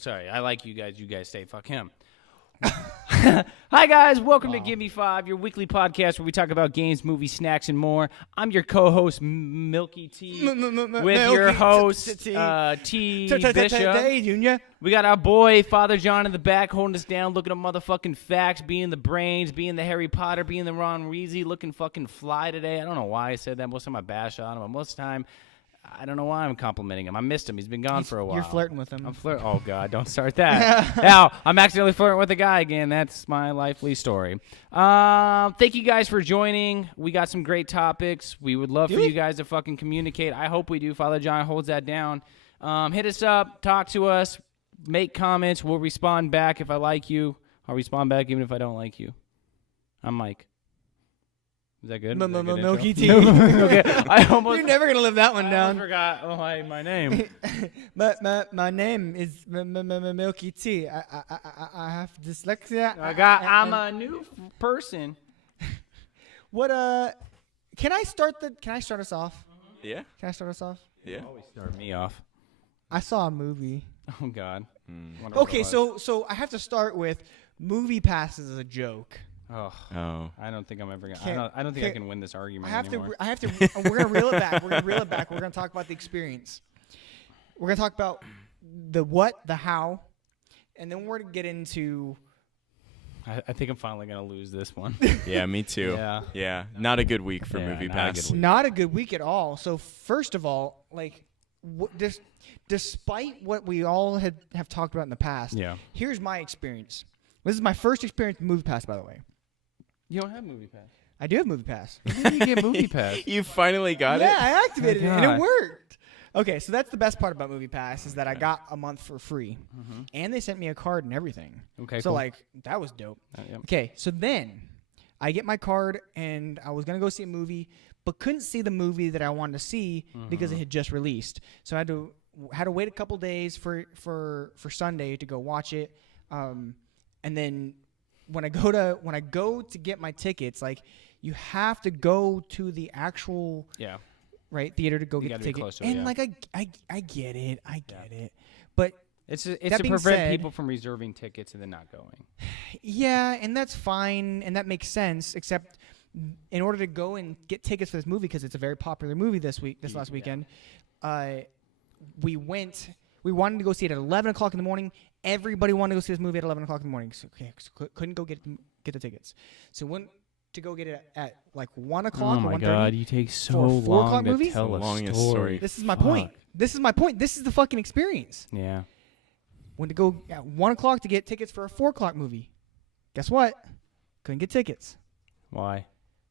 sorry. I like you guys. You guys stay. Fuck him. Hi, guys. Welcome to Give Me Five, your weekly podcast where we talk about games, movies, snacks, and more. I'm your co-host, Milky T, with your host, T. Bishop. We got our boy, Father John, in the back holding us down, looking at motherfucking facts, being the brains, being the Harry Potter, being the Ron Weasley, looking fucking fly today. I don't know why I said that. Most of the time I bash on him, but most of the time, I don't know why I'm complimenting him. I missed him. He's been gone for a while. You're flirting with him. I'm flirting. Oh, God, don't start that. Now, I'm accidentally flirting with a guy again. That's my lively story. Thank you guys for joining. We got some great topics. We would love for you guys to fucking communicate. I hope we do. Father John holds that down. Hit us up. Talk to us. Make comments. We'll respond back if I like you. I'll respond back even if I don't like you. I'm Mike. Is that good? Milky T. Okay, You're never gonna live that one down. I forgot my name. my name is Milky T. I have dyslexia. I'm a new person. What Can I start us off? Yeah. Can I start us off? Yeah. Always start me off. I saw a movie. Oh God. Okay, so I have to start with Movie Passes as a joke. Oh. I don't think I'm ever gonna. I don't think I can win this argument anymore. I have to. We're gonna reel it back. We're gonna talk about the experience. We're gonna talk about the what, the how, and then we're gonna get into. I think I'm finally gonna lose this one. Yeah, me too. Yeah. Not a good week for Movie Pass. Not a good week at all. So first of all, like, despite what we all have talked about in the past, here's my experience. This is my first experience with Movie Pass, by the way. You don't have Movie Pass. I do have Movie Pass. When did you get Movie Pass? You finally got it? Yeah, I activated it, and it worked. Okay, so that's the best part about Movie Pass is that I got a month for free, and they sent me a card and everything. Okay, so cool. like that was dope. Yep. Okay, so then I get my card, and I was gonna go see a movie, but couldn't see the movie that I wanted to see because it had just released. So I had to wait a couple days for Sunday to go watch it, and then. When I go to get my tickets, like you have to go to the actual theater to go get the ticket. And like I get it, but it's to prevent people from reserving tickets and then not going. Yeah, and that's fine, and that makes sense. Except in order to go and get tickets for this movie, because it's a very popular movie this last weekend, we wanted to go see it at 11 o'clock in the morning. Everybody wanted to go see this movie at 11 o'clock in the morning. So, couldn't go get the tickets. So went to go get it at like 1 o'clock or 1:30. Oh, my God. You take so long to tell a story. This is my point. This is the fucking experience. Yeah. Went to go at 1 o'clock to get tickets for a 4 o'clock movie. Guess what? Couldn't get tickets. Why?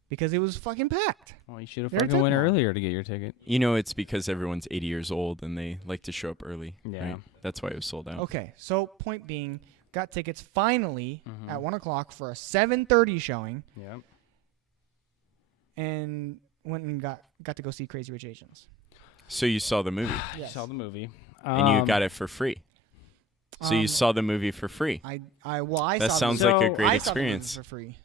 Because it was fucking packed. Well, you should have fucking went earlier to get your ticket. You know, it's because everyone's 80 years old and they like to show up early. Yeah. Right? That's why it was sold out. Okay, so point being, got tickets finally at 1 o'clock for a 7:30 showing. Yep. And went and got to go see Crazy Rich Asians. So you saw the movie? Yes. You saw the movie. And you got it for free. So you saw the movie for free. That sounds like a great experience. For free.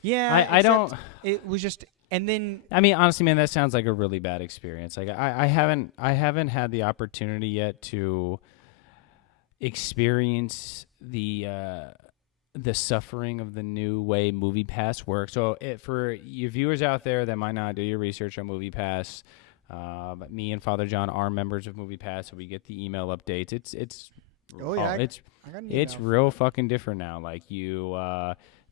Yeah, I don't. It was just, and then. I mean, honestly, man, that sounds like a really bad experience. Like, I haven't had the opportunity yet to experience the suffering of the new way Movie Pass works. So, for your viewers out there that might not do your research on Movie Pass, but me and Father John are members of Movie Pass, so we get the email updates. It's real fucking different now. Like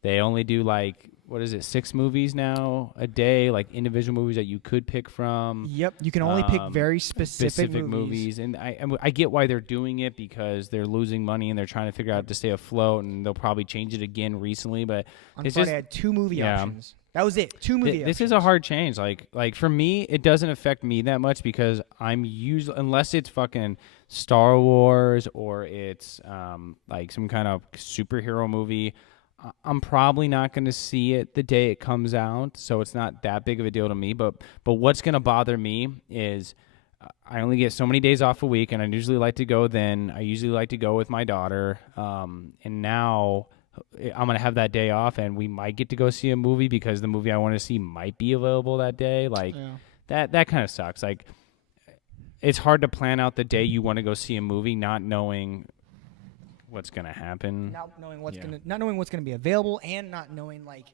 they only do like, what is it, 6 movies now a day, like individual movies that you could pick from. Yep, you can only pick very specific movies. And I get why they're doing it, because they're losing money and they're trying to figure out to stay afloat, and they'll probably change it again recently. But on Friday, I had 2 movie options. That was it. 2 movie options. This is a hard change. Like for me, it doesn't affect me that much because I'm usually, unless it's fucking Star Wars or it's like some kind of superhero movie, I'm probably not going to see it the day it comes out, so it's not that big of a deal to me. But what's going to bother me is I only get so many days off a week, and I usually like to go then. I usually like to go with my daughter, and now I'm going to have that day off, and we might get to go see a movie because the movie I want to see might be available that day. Like, that kind of sucks. Like, it's hard to plan out the day you want to go see a movie not knowing what's gonna happen. Not knowing what's gonna be available, and not knowing like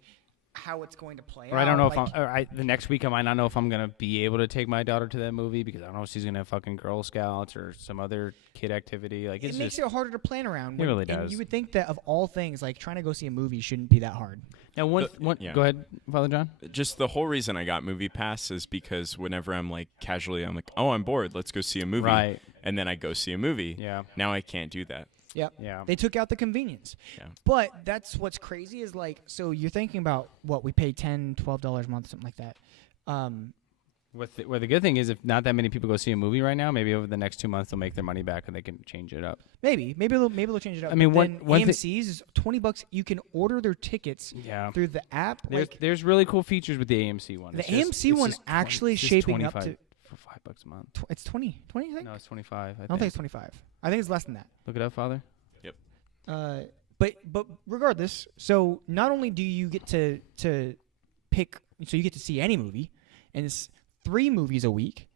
how it's going to play out. Or I don't know if like, the next week I might not know if I'm gonna be able to take my daughter to that movie because I don't know if she's gonna have fucking Girl Scouts or some other kid activity. Like it makes it harder to plan around. It really and does. You would think that of all things, like trying to go see a movie shouldn't be that hard. Now Yeah. Go ahead, Father John. Just the whole reason I got Movie Pass is because whenever I'm like casually, I'm like, oh, I'm bored. Let's go see a movie. Right. And then I go see a movie. Yeah. Now I can't do that. Yep. Yeah. They took out the convenience. Yeah. But that's what's crazy is like, so you're thinking about what we pay $10, $12 a month, something like that. Well, the good thing is, if not that many people go see a movie right now, maybe over the next 2 months they'll make their money back and they can change it up. Maybe they'll change it up. I mean, but one then AMC's is $20. You can order their tickets through the app. There's really cool features with the AMC one. The AMC one actually shaping up to for $5 a month. It's 20, I think. No, it's 25. I don't think it's 25. I think it's less than that. Look it up, Father. But regardless, so not only do you get to pick, so you get to see any movie, and it's 3 movies a week,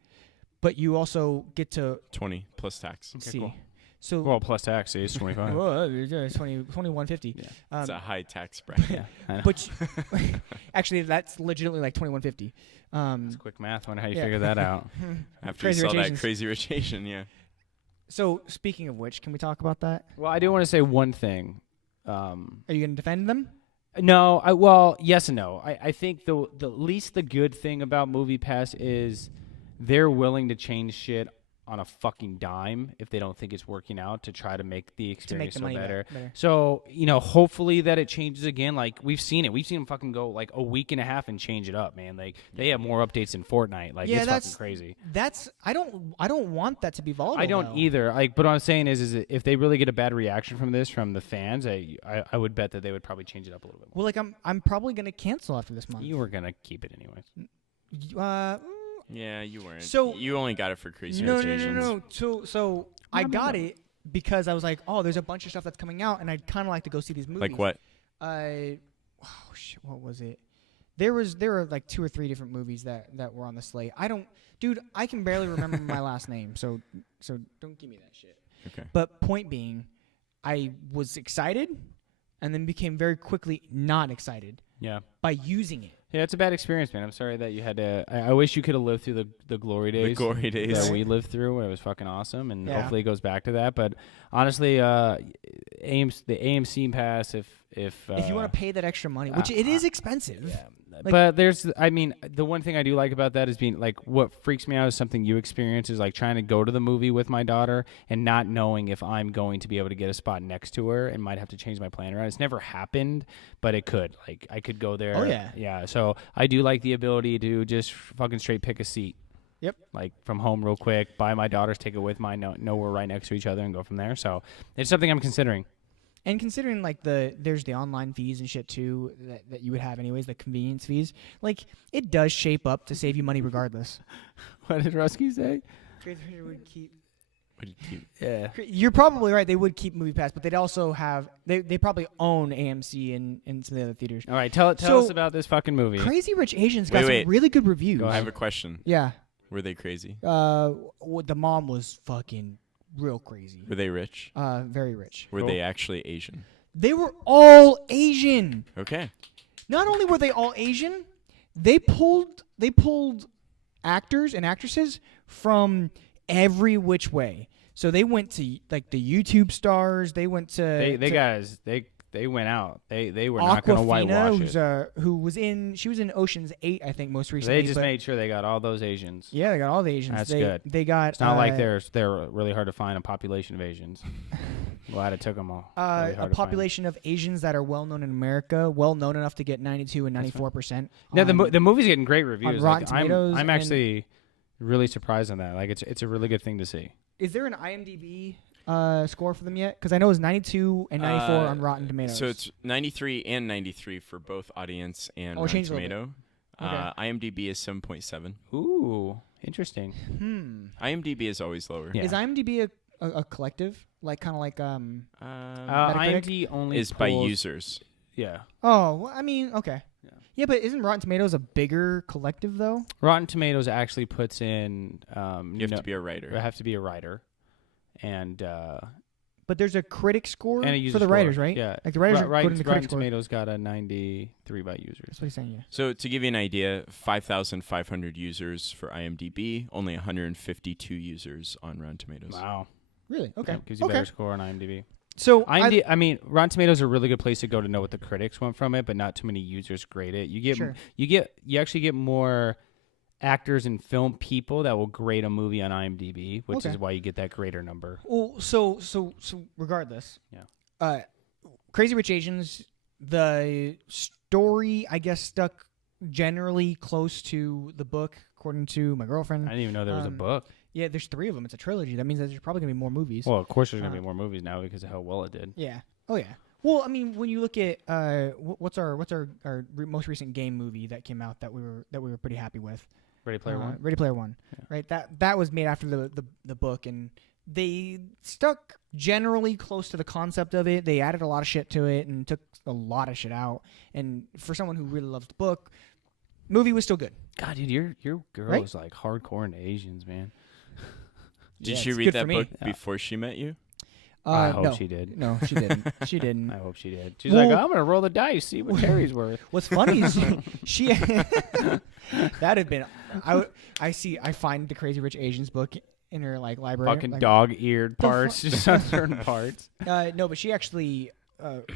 but you also get to 20 plus tax. see. Cool. So Well, plus tax, it's 25. well, it's 21.50. Yeah. It's a high tax bracket. Yeah, I know. But actually, that's legitimately like 21.50. It's quick math. I wonder how you yeah. figure that out. After Crazy you saw Rich that Asians. Crazy Rich Asian, yeah. So speaking of which, can we talk about that? Well, I do want to say one thing. Are you going to defend them? No, well, yes and no. I think the least the good thing about Movie Pass is they're willing to change shit on a fucking dime if they don't think it's working out to try to make the experience the so money better. better. So, hopefully that it changes again. Like, we've seen it. We've seen them fucking go, like, a week and a half and change it up, man. Like, they have more updates than Fortnite. Like, Yeah, it's that's- fucking crazy. I don't want that to be volatile. I don't though. either. Like, but what I'm saying is if they really get a bad reaction from this from the fans, I would bet that they would probably change it up a little bit more. Well, like I'm probably going to cancel after this month. You were gonna keep it anyways. Yeah, you weren't. So- you only got it for Crazy No, Rich no, no, Asians. no. So I got it because I was like, oh, there's a bunch of stuff that's coming out, and I'd kind of like to go see these movies. Like what? What was it? There were like 2 or 3 different movies that were on the slate. I can barely remember my last name, so don't give me that shit. Okay. But point being, I was excited, and then became very quickly not excited Yeah. by using it. Yeah, it's a bad experience, man. I'm sorry that you had to. I wish you could have lived through the glory days. The glory days. that we lived through, where it was fucking awesome, and Yeah. hopefully it goes back to that. But honestly, the AMC pass, if If you want to pay that extra money, which it is expensive. yeah. Like- But the one thing I do like about that is being like, what freaks me out is something you experience is like trying to go to the movie with my daughter and not knowing if I'm going to be able to get a spot next to her and might have to change my plan around. It's never happened, but it could. Like, I could go there. Oh, yeah. Yeah. So I do like the ability to just fucking straight pick a seat. Yep. Like from home real quick, buy my daughter's ticket with mine, know we're right next to each other and go from there. So it's something I'm considering. And considering like there's the online fees and shit too that you would have anyways, the convenience fees, like it does shape up to save you money regardless. What did Rusky say? Would keep. What do you keep? Yeah. You're probably right. They would keep Movie Pass, but they'd also have they probably own AMC and some of the other theaters. All right, tell So, us about this fucking movie. Crazy Rich Asians got Wait. some really good reviews. Go I ahead. have a question. Yeah. Were they crazy? The mom was fucking real crazy. Were they rich? Very rich. Were Cool. they actually Asian? They were all Asian. Okay. Not only were they all Asian, they pulled actors and actresses from every which way. So they went to like the YouTube stars. They went to they went out. They were not going to whitewash Awkwafina, it. who was in Ocean's 8, I think, most recently. They just but made sure they got all those Asians. yeah, they got all the Asians. That's they, good. They got. It's not like they're really hard to find a population of Asians. Glad it took them all. Really hard a to find. population of Asians that are well known in America, well known enough to get 92 and 94%. Yeah, the movie's getting great reviews. Rotten Tomatoes I'm and- actually really surprised on that. Like it's a really good thing to see. Is there an IMDb score for them yet? Because I know it's 92 and 94 on Rotten Tomatoes. So it's 93 and 93 for both audience and Rotten change it a little Tomato. Okay. IMDb is 7.7. Ooh, interesting. IMDb is always lower. Yeah. Is IMDb a collective, like kind of like Metacritic? IMDb only Is by pulls- users. Yeah. Oh, well, I mean, okay. Yeah, but isn't Rotten Tomatoes a bigger collective though? Rotten Tomatoes actually puts in You have to be a writer. I have to be a writer, and but there's a critic score And a user for the score. writers, right? Yeah. Like the writers are Rotten putting the critic score. Tomatoes got a 93 by users. That's what he's saying. Yeah. So to give you an idea, 5,500 users for IMDb, only 152 users on Rotten Tomatoes. Wow. Really? Okay. Yeah, gives you a better score on IMDb. So I mean, Rotten Tomatoes is a really good place to go to know what the critics want from it, but not too many users grade it. You actually get more actors and film people that will grade a movie on IMDb, which is why you get that grader number. Well, so regardless, Yeah. Crazy Rich Asians, the story I guess stuck generally close to the book, according to my girlfriend. I didn't even know there was a book. Yeah, there's 3 of them. It's a trilogy. That means that there's probably gonna be more movies. Well, of course there's gonna be more movies now because of how well it did. Yeah. Oh yeah. Well, I mean, when you look at what's our most recent game movie that came out that we were pretty happy with. Ready Player One. Ready Player One, right? That was made after the book, and they stuck generally close to the concept of it. They added a lot of shit to it and took a lot of shit out. And for someone who really loves the book, movie was still good. God, dude, your girl is like hardcore into Asians, man. Did Yeah, she it's read good that for me. book before she met you? I hope no. she did. No, she didn't. She didn't. I hope she did. She's Well- like, I'm gonna roll the dice, see what Terry's worth. What's funny is she that'd have been I find the Crazy Rich Asians book in her like library. Fucking like, dog-eared parts, just on certain parts. no, but she actually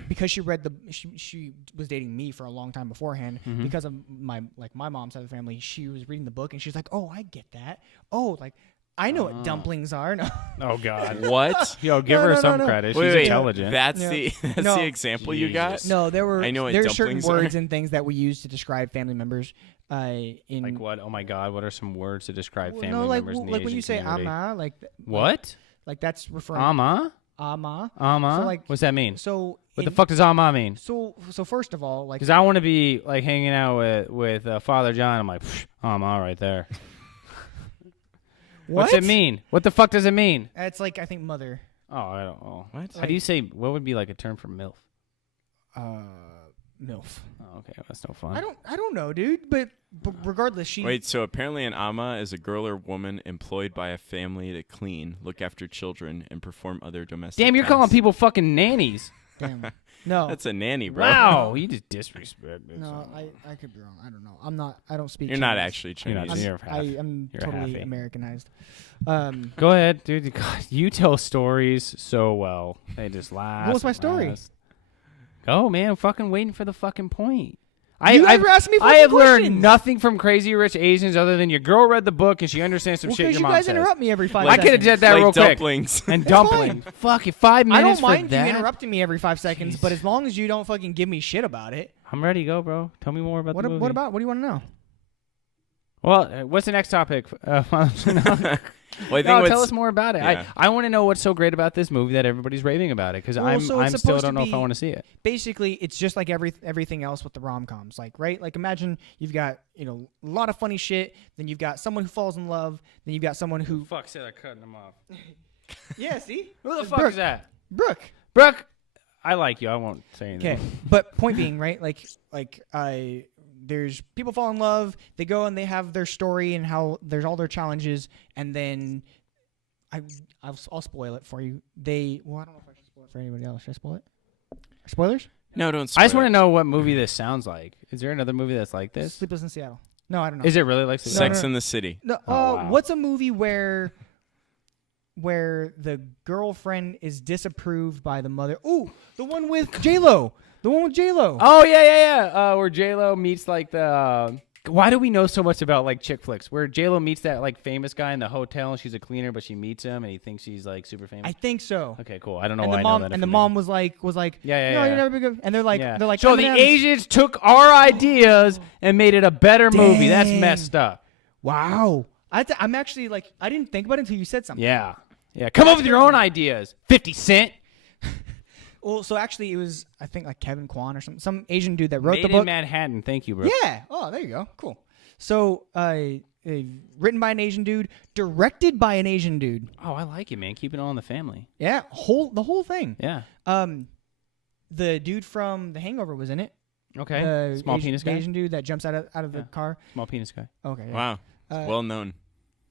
because she read she was dating me for a long time beforehand because of my mom's side of the family. She was reading the book and she's like, "Oh, I get that. Oh, like I know what dumplings are." No. Oh God. What? Yo, give No, her no, some no. credit. Wait, She's wait, intelligent. That's Yeah. the No. example you got? Jesus. No, I know what there's certain dumplings are. words and things that we use to describe family members. In Like what? Oh my God! What are some words to describe well, family no, like members in the like when Asian you say community? ama, like What? like that's referring Ama? ama. Ama? So, like, What's that mean? So What the fuck does Ama mean? So first of all, like Because I want to be like hanging out with Father John. I'm like, Ama right there. What's it mean? What the fuck does it mean? It's like I think mother. Oh, I don't know. What? How do you say? What would be like a term for MILF? MILF. Oh, okay, that's no fun. I don't know, dude. But regardless, she. Wait, so apparently an ama is a girl or woman employed by a family to clean, look after children, and perform other domestic Damn, you're calling tasks. people fucking nannies. Damn. No. That's a nanny, bro. Wow, you just disrespect. No, I could be wrong. I don't know. I'm not. I don't speak. You're not Chinese. actually You're not Chinese. Chinese. I'm You're totally halfy. Americanized. Go ahead, dude. God, you tell stories so well. They just last. What was my story? last. Go, man. I'm fucking waiting for the fucking point. You never asked me I have fucking learned questions. nothing from Crazy Rich Asians other than your girl read the book and she understands some Well, shit because your you mom guys says. interrupt me every 5 I seconds. could have did that Like real dumplings. quick. And That's dumpling. Fucking 5 minutes I don't for mind that. you interrupting me every 5 seconds, but Jeez. as long as you don't fucking give me shit about it. I'm ready to go, bro. Tell me more about the movie. What about? What do you want to know? Well, what's the next topic? Well, I think No, what's, tell us more about it. yeah. I want to know what's so great about this movie that everybody's raving about it because Well, I'm so it's still supposed don't to know if I be- want to see it. Basically, it's just like everything else with the rom-coms, like, right? Like, imagine you've got, a lot of funny shit, then you've got someone who falls in love, then you've got someone who... Fuck said I cutting them off. Yeah, see? Who the It's fuck Brooke. is that? Brooke. Brooke, I like you. I won't say anything. Okay, but point being, right? There's people fall in love, they go and they have their story and how there's all their challenges, and then I'll spoil it for you. I don't know if I should spoil it for anybody else. Should I spoil it? Spoilers? No, don't I just spoil want to it. know what movie this sounds like. Is there another movie that's like this? Sleepless in Seattle. No, I don't know. Is it really like this? Sex in the City. No, Oh, wow. what's a movie where the girlfriend is disapproved by the mother? Ooh, the one with J-Lo. The one with J-Lo. Oh yeah. Where J Lo meets like the. Why do we know so much about like chick flicks? Where J Lo meets that like famous guy in the hotel and she's a cleaner, but she meets him and he thinks she's like super famous. I think so. Okay, cool. I don't know And why the I know mom that. and the information. mom was like, Yeah, no, yeah. you're never been good. And they're like, Yeah. so So the Asians took our ideas and made it a better movie. That's Dang. messed up. Wow. I'm actually like, I didn't think about it until you said something. Yeah. Come up with your own ideas. 50 Cent. Well, so actually it was, I think like Kevin Kwan or some Asian dude that wrote Made the in book. Manhattan. Thank you, bro. Yeah. Oh, there you go. Cool. So, written by an Asian dude, directed by an Asian dude. Oh, I like it, man. Keep it all in the family. Yeah. The whole thing. Yeah. The dude from The Hangover was in it. Okay. The Small Asian, penis the guy. Asian dude that jumps out of the car. Small penis guy. Okay. Yeah. Wow. Uh, Well known.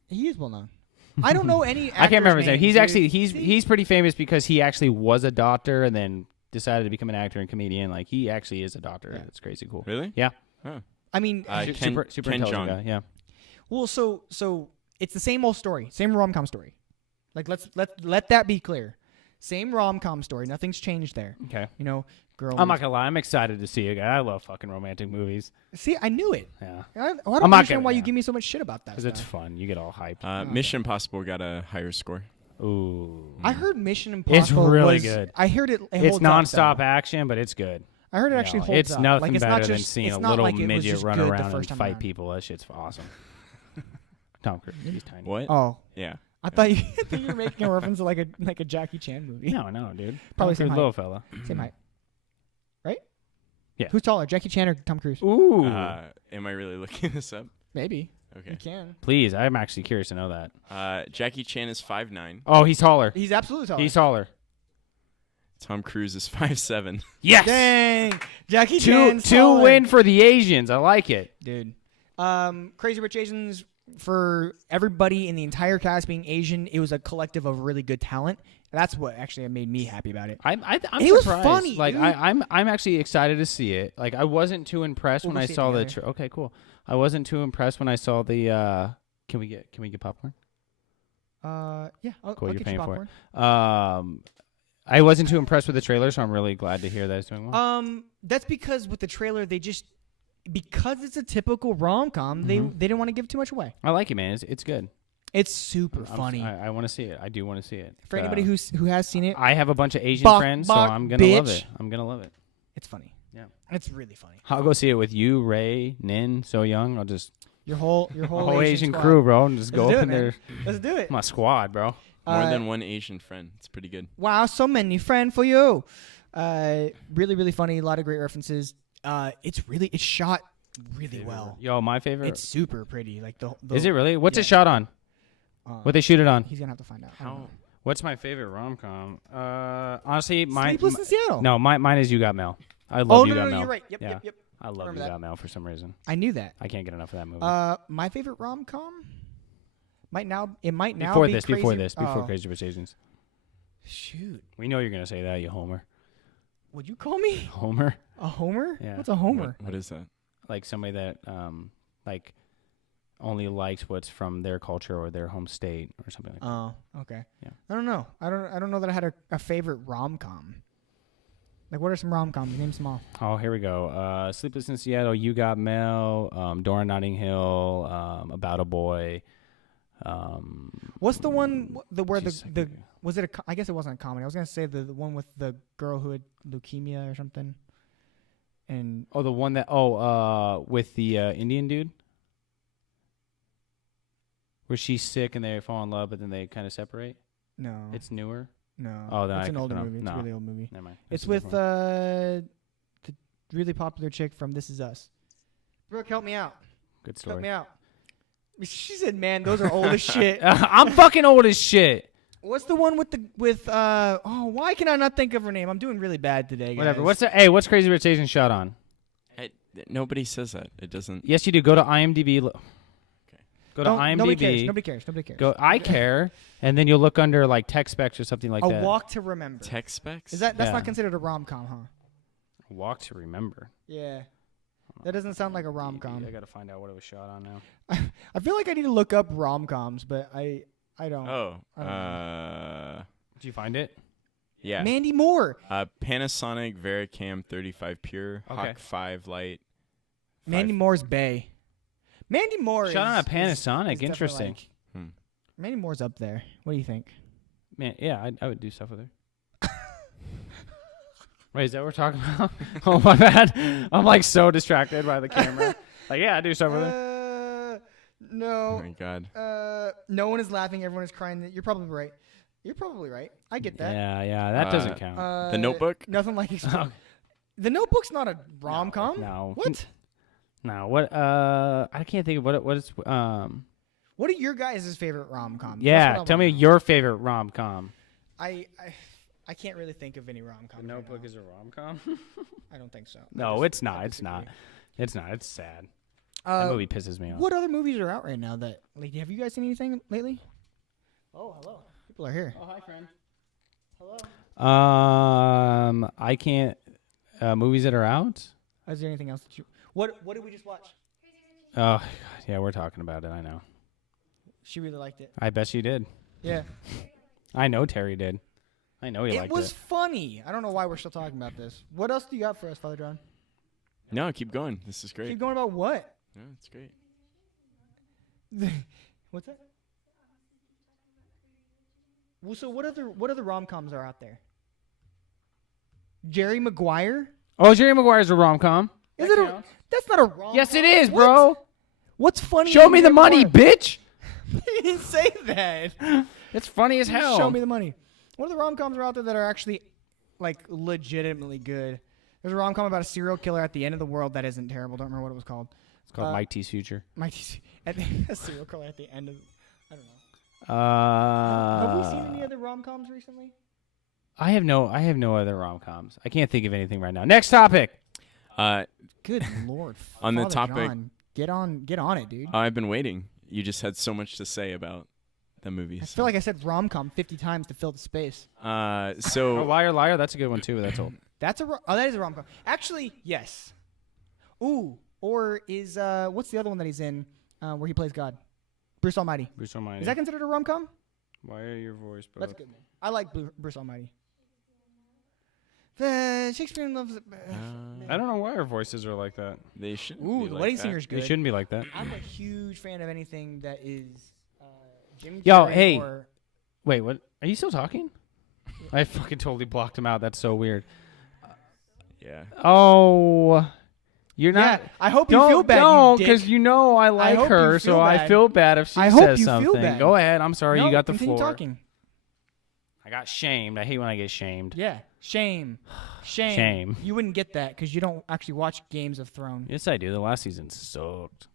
He is well known. I don't know any. I can't remember his name. names, He's dude. actually See? he's pretty famous because he actually was a doctor and then decided to become an actor and comedian. Like he actually is a doctor. Yeah. It's crazy cool. Really? Yeah. Huh. I mean, Ken- super Ken intelligent Jeong. guy. Yeah. well, so it's the same old story, same rom-com story. Like let that be clear. Same rom-com story. Nothing's changed there. Okay. You know, girl. I'm not gonna lie. I'm excited to see it. I love fucking romantic movies. See, I knew it. Yeah. I don't not understand gonna- why you yeah. give me so much shit about that Because it's stuff. fun. You get all hyped. Mission Impossible got a higher score. Ooh. I heard Mission Impossible. It's really was- good. I heard it. It's holds up, nonstop though. action, but it's good. I heard it You actually know, holds it's up. nothing like, it's better not than just, seeing it's a not little like it was midget just run good the around and first time fight around. people. That shit's awesome. Tom Cruise, he's tiny. What? Oh, Yeah. I thought you were making a reference to like a Jackie Chan movie. No, dude. Probably Tom same Cruise, height. little fella. Same height, right? Yeah. Who's taller, Jackie Chan or Tom Cruise? Ooh. Am I really looking this up? Maybe. Okay. You can. Please, I'm actually curious to know that. Jackie Chan is 5'9". Oh, he's taller. He's absolutely taller. He's taller. Tom Cruise is 5'7". Yes. Dang, Jackie Two Chan's two taller. win for the Asians. I like it. Dude. Crazy Rich Asians, for everybody in the entire cast being Asian, it was a collective of really good talent. That's what actually made me happy about it. I'm It was surprised. funny, Like dude. I'm actually excited to see it. Like I wasn't too impressed We'll when go I see it saw the. together. Okay, cool. I wasn't too impressed when I saw the. Can we get popcorn? Yeah, I'll, Cool, I'll you're get you paying for popcorn. I wasn't too impressed with the trailer, so I'm really glad to hear that it's doing well. That's because with the trailer, because it's a typical rom-com, they didn't want to give too much away. I like it, man. It's good. It's super funny. I want to see it. I do want to see it. For anybody who has seen it, I have a bunch of Asian Bok friends, so bok I'm gonna love bitch. it. I'm gonna love it. it's funny. Yeah. It's really funny. I'll go see it with you, Ray, Nin, So Young. I'll just Your whole whole Asian squad. crew, bro, and just Let's go do up it, in man. there. Let's do it. My squad, bro. More than one Asian friend. It's pretty good. Wow, so many friend for you. Really, really funny. A lot of great references. It's shot really well. Yo, my favorite. It's super pretty. Like the Is it really? What's yeah. it shot on? What they shoot it on? He's gonna have to find out. I don't know. What's my favorite rom com? Honestly, mine. Sleepless in Seattle. No, mine is You Got Mail. I love Oh You no, Got no, Mail. you're right. Yep, Yeah. yep. I love Remember You that. Got Mail for some reason. I knew that. I can't get enough of that movie. My favorite rom com might now be before Oh, Crazy Rich Asians. shoot. We know you're gonna say that, you homer. Would you call me Homer, a homer? Yeah. What's a homer? What is that? like somebody that like only likes what's from their culture or their home state or something like that. Oh, okay. Yeah. I don't know. I don't know that I had a favorite rom com. Like, what are some rom coms? Name some all. Oh, here we go. Sleepless in Seattle, You Got Mail, Dora Notting Hill, About a Boy. What's the one where Geez, the was it I guess it wasn't a comedy. I was gonna say the one with the girl who had leukemia or something. And Oh, the one that with the Indian dude, where she's sick and they fall in love, but then they kind of separate. no, It's newer. no. Oh, then it's I an could- older no, movie. It's no. a really old movie. Never mind. It's That's a with different the really popular chick from This Is Us. Brooke, help me out. good Help story. me out. She said, "Man, those are old as shit." I'm fucking old as shit. What's the one with why can I not think of her name? I'm doing really bad today, guys. Whatever. What's Crazy Rich Asians shot on? Nobody says that. It doesn't. Yes, you do. Go to IMDb. Go to Don't- IMDb. Nobody cares. Nobody cares. Go. I care, and then you'll look under like tech specs or something like A that. Walk to Remember. Tech specs? That's Yeah. not considered a rom-com, huh? Walk to Remember. Yeah. That doesn't sound like a rom-com. I gotta find out what it was shot on now. I feel like I need to look up rom-coms, but I don't. Oh. I don't Did you find it? Yeah. Mandy Moore. Panasonic Vericam 35 Pure, Okay. Hawk 5 Lite. Mandy Moore's Bay. Mandy Moore Shot on a is Panasonic. definitely Interesting. like- Mandy Moore's up there. What do you think? Man, yeah, I would do stuff with her. Wait, is that what we're talking about? Oh my bad. I'm like so distracted by the camera. Like, yeah, I do stuff with her. Oh No. my god. No one is laughing. Everyone is crying. You're probably right. You're probably right. I get that. Yeah, that doesn't count. The Notebook? Nothing like The Notebook's not a rom-com. No. What? No, what? I can't think of what is. What are your guys' favorite rom-coms? Yeah, tell me your favorite rom com. I can't really think of any rom-com. The Notebook is a rom com. I don't think so. No, it's not. I It's not. disagree. It's not. It's sad. That movie pisses me off. What other movies are out right now that like have you guys seen anything lately? Oh, hello. People are here. Oh, hi, friend. Hello. I can't. Movies that are out. Is there anything else that you? What did we just watch? Oh, God, yeah, we're talking about it. I know. She really liked it. I bet she did. Yeah. I know Terry did. I know he liked It was it. funny. I don't know why we're still talking about this. What else do you got for us, Father John? No, keep going. This is great. Keep going about what? No, it's great. What's that? Well, so what other rom-coms are out there? Jerry Maguire? Oh, Jerry Maguire's a rom-com. Is it a? That's not a rom-com. Yes, it is, What? bro. What's funny? Show in me the Jerry money, Maguire? bitch. You didn't say that. It's funny as hell. Show me the money. What are the rom-coms are out there that are actually, like, legitimately good? There's a rom-com about a serial killer at the end of the world that isn't terrible. Don't remember what it was called. It's called Mike T's Future. A serial killer at the end of. I don't know. Have we seen any other rom-coms recently? I have no other rom-coms. I can't think of anything right now. Next topic. Good Lord. On the Father topic- John, get on it, dude. I've been waiting. You just had so much to say about the movie. I feel like I said rom-com 50 times to fill the space. Oh, So Liar, Liar. That's a good one too. That's old. That is a rom-com. Actually, yes. Ooh, or is what's the other one that he's in where he plays God? Bruce Almighty. Bruce Almighty. Is that considered a rom-com? Why are your voice both? That's good. I like Bruce Almighty. The Shakespeare in Love. I don't know why our voices are like that. they should. Ooh, be the like Wedding that. Singer's good. They shouldn't be like that. I'm a huge fan of anything that is Jimmy Yo, Carrey hey. or Wait, what? Are you still talking? I fucking totally blocked him out. That's so weird. Yeah. Oh, you're not. Yeah, I hope you feel bad. Don't, because you know I like hope you her, feel so I bad. feel bad if she I hope says you feel something. bad. Go ahead. I'm sorry. You got the continue floor. talking. I got shamed. I hate when I get shamed. Yeah, shame. Shame. You wouldn't get that because you don't actually watch Games of Thrones. Yes, I do. The last season sucked.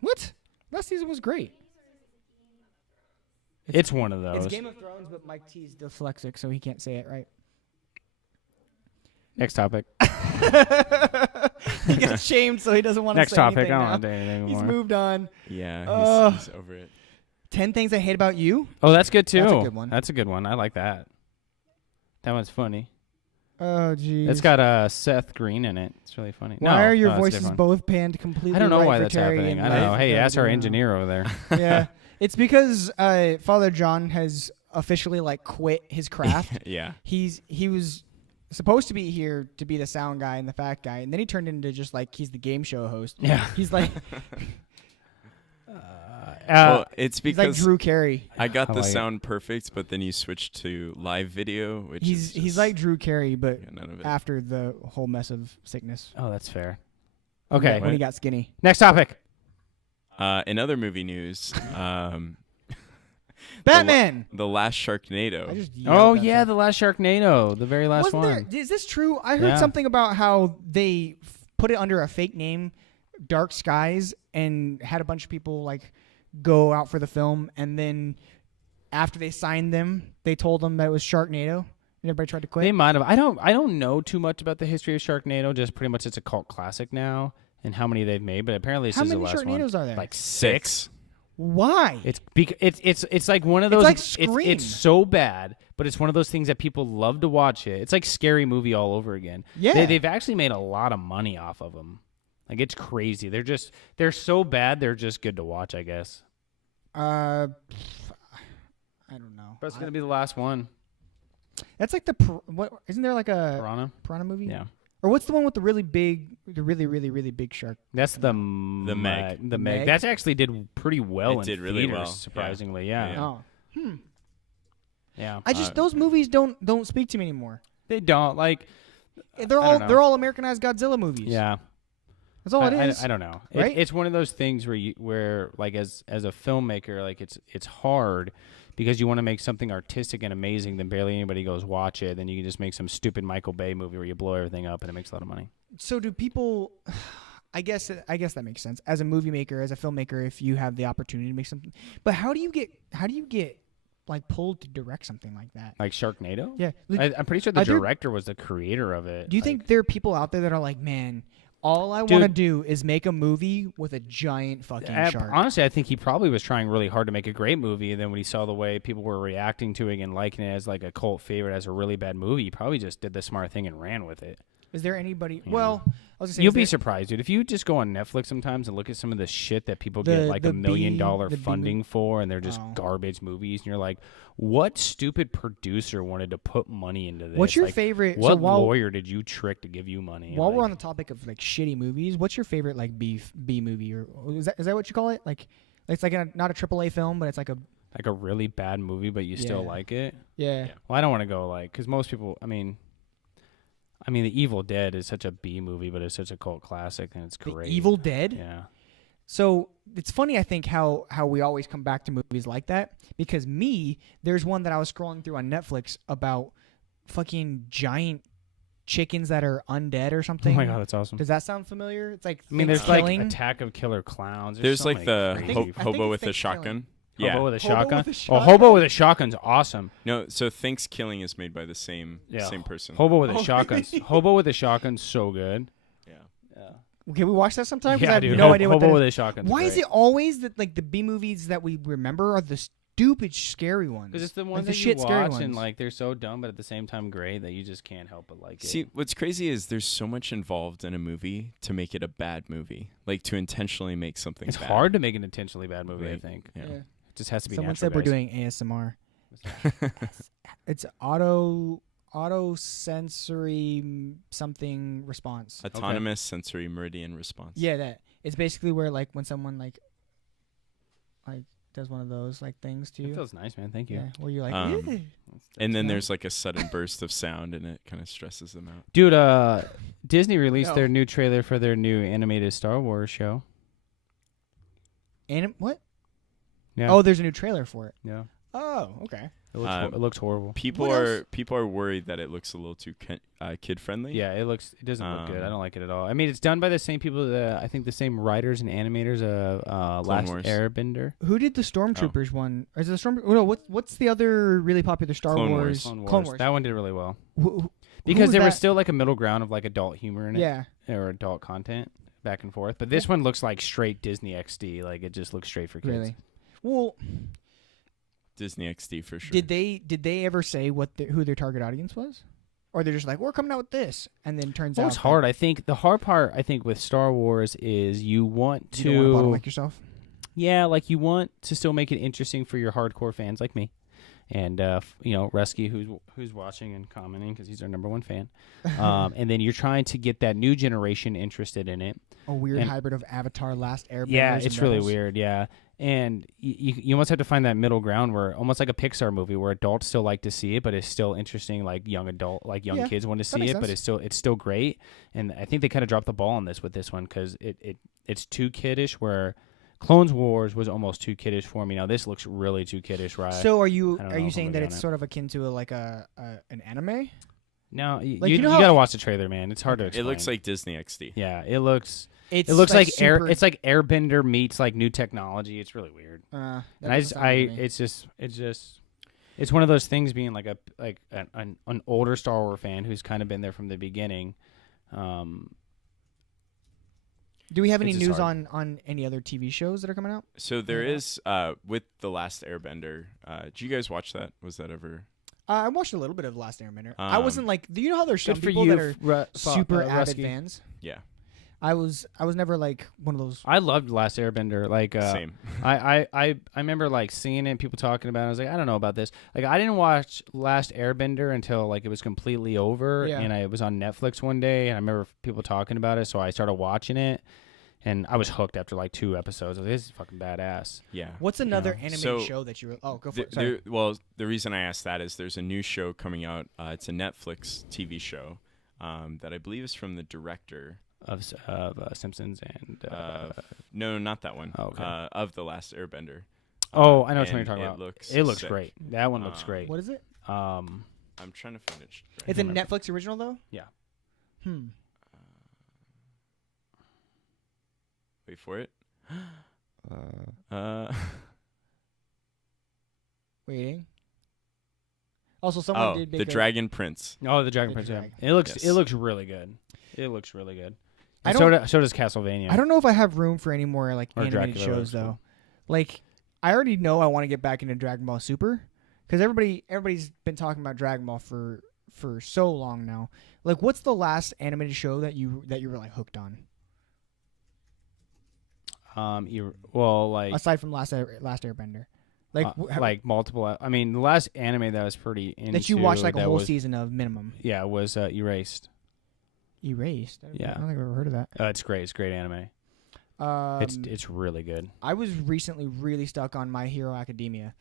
What? Last season was great. It's one of those. It's Game of Thrones, but Mike T is dyslexic, so he can't say it right. Next topic. He got shamed, so he doesn't want to Next say topic. anything I now. don't want to say anything He's anymore. moved on. Yeah. He's over it. 10 Things I Hate About You. Oh, that's good too. That's a good one. That's a good one. I like that. That one's funny. Oh, jeez. It's got Seth Green in it. It's really funny. Why are your no, it's voices different. both panned completely I don't know right why for that's Terry happening. and I don't know. left Hey, for ask our Father John? engineer over there. Yeah. It's because Father John has officially quit his craft. Yeah. He was supposed to be here to be the sound guy and the fact guy, and then he turned into just he's the game show host. Yeah. He's like Well, it's he's like because Drew Carey. I got I the like it. sound perfect, but then you switched to live video, which is He's just, like Drew Carey, but yeah, none of it. after the whole mess of sickness. Oh, that's fair. Okay. When he got skinny. Next topic. In other movie news, Batman. The Last Sharknado. I just yelled Oh that yeah, stuff. the last Sharknado, the very last Wasn't one. there? Is this true? I heard Yeah. something about how they put it under a fake name, Dark Skies, and had a bunch of people go out for the film, and then after they signed them, they told them that it was Sharknado, and everybody tried to quit. They might have. I don't know too much about the history of Sharknado. Just pretty much, it's a cult classic now, and how many they've made. But apparently, this How is many the last Sharknados one. are there? Like 6. Why? It's like one of those. like It's Scream. so bad, but it's one of those things that people love to watch. It's like Scary Movie all over again. Yeah. They've actually made a lot of money off of them. Like it's crazy. They're so bad. They're just good to watch, I guess. I don't know. But it's gonna be the last one. That's like what? Isn't there like a Piranha. movie? Yeah. Or what's the one with the really really big shark? That's the Meg. The Meg. Meg? That's actually did pretty well It in did really theaters, well. surprisingly. Yeah. Yeah. Oh, Yeah. I just those movies don't speak to me anymore. They don't like. They're I don't know. they're all Americanized Godzilla movies. Yeah. That's all it is. I don't know. Right? It's one of those things where like as a filmmaker, like it's hard because you want to make something artistic and amazing, then barely anybody goes watch it. Then you can just make some stupid Michael Bay movie where you blow everything up and it makes a lot of money. So do people? I guess that makes sense. As a movie maker, as a filmmaker, if you have the opportunity to make something, but how do you get pulled to direct something like that? Like Sharknado? Yeah. I'm pretty sure the Are there- director was the creator of it. Do you think there are people out there that are like, man, All I want to do is make a movie with a giant fucking shark. Honestly, I think he probably was trying really hard to make a great movie, and then when he saw the way people were reacting to it and liking it as like a cult favorite, as a really bad movie, he probably just did the smart thing and ran with it. Is there anybody? Yeah. Well, I was gonna say You'll be surprised, dude. If you just go on Netflix sometimes and look at some of the shit that people get like $1 million funding for, and they're just garbage movies, and you're like, what stupid producer wanted to put money into this? What's your favorite? What lawyer did you trick to give you money? While we're on the topic of like shitty movies, what's your favorite like B movie, or is that what you call it? Like it's like not a AAA film, but it's like a really bad movie, but you still like it. Yeah. Well, I don't want to go like, because most people, I mean, The Evil Dead is such a B movie, but it's such a cult classic, and it's great. The Evil Dead? Yeah. So it's funny, I think, how we always come back to movies like that, because there's one that I was scrolling through on Netflix about fucking giant chickens that are undead or something. Oh my God, that's awesome. Does that sound familiar? It's like there's like Attack of Killer Clowns. There's like the hobo with a shotgun. Yeah. Hobo with a shotgun. Oh, Hobo with a shotgun's awesome. No, so Thanksgiving is made by the same person. Hobo with a shotgun. Hobo with a shotgun's so good. Yeah. Can we watch that sometime? Yeah, I have dude. no idea what Hobo that with is. a shotgun. Why is it always that like the B movies that we remember are the stupid scary ones? Because it's the ones like that the you scary watch and ones. like they're so dumb, but at the same time great that you just can't help but like it. See, what's crazy is there's so much involved in a movie to make it a bad movie, like to intentionally make something. It's bad. hard to make an intentionally bad movie. Right. I think. Yeah. It just has to be. Someone natural, said we're guys. doing ASMR. It's auto sensory something response. Autonomous sensory meridian response. Yeah, that. It's basically where like when someone like does one of those like things to you. It feels nice, man. Thank you. Yeah, where you're like, And then there's like a sudden burst of sound, and it kind of stresses them out. Dude, Disney released their new trailer for their new animated Star Wars show. What? Yeah. Oh, there's a new trailer for it. Yeah. Oh, okay. It looks horrible. People are worried that it looks a little too kid friendly. Yeah, it doesn't look good. I don't like it at all. I mean, it's done by the same people that I think the same writers and animators of Last Wars. Airbender. Who did the Stormtroopers one? Or is it the Storm? No, what's the other really popular Star Clone Wars? Clone Wars. That one did really well. Who Because was there was that? still like a middle ground of like adult humor in it. Yeah. Or adult content back and forth. But this one looks like straight Disney XD. Like it just looks straight for kids. Really? Well, Disney XD for sure. did they ever say who their target audience was? Or they're just like, we're coming out with this, and then turns out It's hard. I think the hard part with Star Wars is you want to you don't want to bottom like yourself. Yeah, like you want to still make it interesting for your hardcore fans like me. And Resky, who's watching and commenting because he's our number one fan, and then you're trying to get that new generation interested in it. A weird hybrid of Avatar, Last Airbender. Yeah, it's really weird. Yeah, and you almost have to find that middle ground where almost like a Pixar movie where adults still like to see it, but it's still interesting. Like young kids want to see it, but it's still great. And I think they kind of dropped the ball on this with this one because it's too kiddish where. Clone Wars was almost too kiddish for me. Now this looks really too kiddish, right? So are you saying that it's sort of akin to an anime? No, Like, you gotta watch the trailer, man. It's hard to explain. It looks like Disney XD. Yeah, it looks It's like super, it's like Airbender meets like new technology. It's really weird. that And doesn't sound good to me. it's one of those things being like an older Star Wars fan who's kind of been there from the beginning. Do we have any it's just news hard. on any other TV shows that are coming out? So there is with The Last Airbender. Did you guys watch that? Was that ever? I watched a little bit of Last Airbender. I wasn't like. Do you know how there's some Good for people you, that are super avid Rusky. fans? Yeah. I was never like one of those. I loved Last Airbender. Like Same. I remember like seeing it, and people talking about it. I was like, I don't know about this. Like I didn't watch Last Airbender until like it was completely over, Yeah. and it was on Netflix one day, and I remember people talking about it, so I started watching it, and I was hooked after like 2 episodes. I was like, this is fucking badass. Yeah. What's another Yeah. animated So, show that you? Oh, go for it. Sorry. The reason I asked that is there's a new show coming out. It's a Netflix TV show that I believe is from the director Of Simpsons and no, not that one. Oh, okay. Of The Last Airbender. I know which one and you're talking it about. looks It looks sick. great. That one looks great. What is it? I'm trying to find it. It's a Netflix original though. Yeah. Wait for it. Waiting. Also, someone did make The Dragon Prince. Oh, the Dragon The Prince. Yeah. Dragon. It looks Yes. it looks really good. It looks really good. I So, don't. so does Castlevania. I don't know if I have room for any more like Or animated Dracula shows looks though. cool. Like, I already know I want to get back into Dragon Ball Super because everybody's been talking about Dragon Ball for so long now. Like, what's the last animated show that you were like hooked on like aside from Last Airbender? Like, like multiple. I mean, the last anime that was pretty into that you watched like a that whole was, season of minimum. Yeah, was Erased. Erased. Yeah. I don't think I've ever heard of that. It's great. It's great anime. It's really good. I was recently really stuck on My Hero Academia.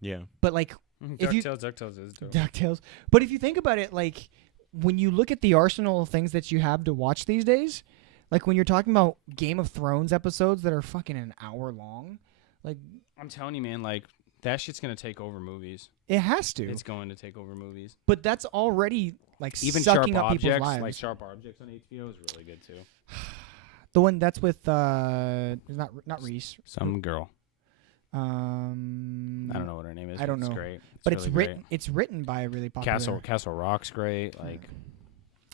Yeah. But like if you DuckTales is dope. DuckTales. But if you think about it, like when you look at the arsenal of things that you have to watch these days, like when you're talking about Game of Thrones episodes that are fucking an hour long, like I'm telling you, man, like that shit's gonna take over movies. it has to. It's going to take over movies. But that's already like Even sucking Sharp up people's Objects, lives. like Sharp Objects on HBO is really good too. The one that's with is not Reese. Some girl. I I don't know what her name is. I don't It's know. great. But really it's great. written. It's written by a really popular. Castle Rock's great. Like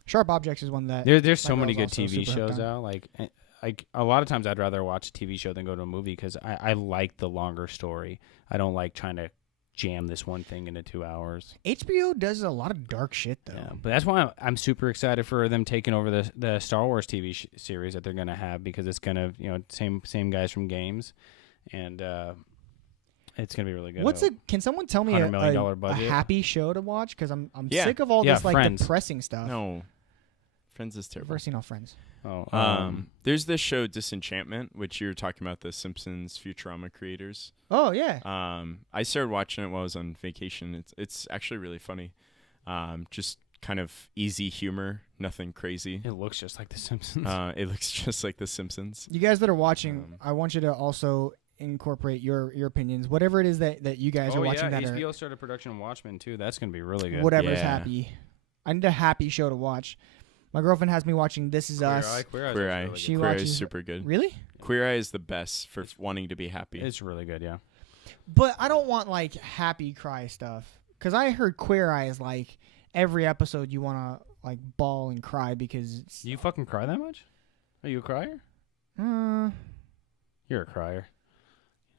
Sharp Objects is one that. there's so my many good girl's also TV super hooked shows on. out. Like a lot of times I'd rather watch a TV show than go to a movie because I like the longer story. I don't like trying to jam this one thing into 2 hours. HBO does a lot of dark shit though. Yeah, but that's why I'm super excited for them taking over the Star Wars TV series that they're gonna have because it's gonna same guys from games, and it's gonna be really good. Can someone tell me $100 million a budget. happy show to watch? Because I'm Yeah. sick of all Yeah, this like Friends. depressing stuff. No. Friends is I've terrible. never seen all Friends. There's this show Disenchantment, which you were talking about, the Simpsons Futurama creators. Oh yeah. I started watching it while I was on vacation. It's actually really funny. Just kind of easy humor, nothing crazy. It looks just like The Simpsons. It looks just like The Simpsons. You guys that are watching, I want you to also incorporate your opinions, whatever it is that you guys are watching. That HBO started production on Watchmen too. That's gonna be really good. whatever's Yeah. happy. I need a happy show to watch. My girlfriend has me watching This Is Us. Queer Eye. She Queer Eye watches- is super good. Really? Queer Eye is the best for wanting to be happy. It's really good. Yeah. But I don't want like happy cry stuff because I heard Queer Eye is like every episode you want to like bawl and cry because it's. Do you fucking cry that much? Are you a crier? You're a crier.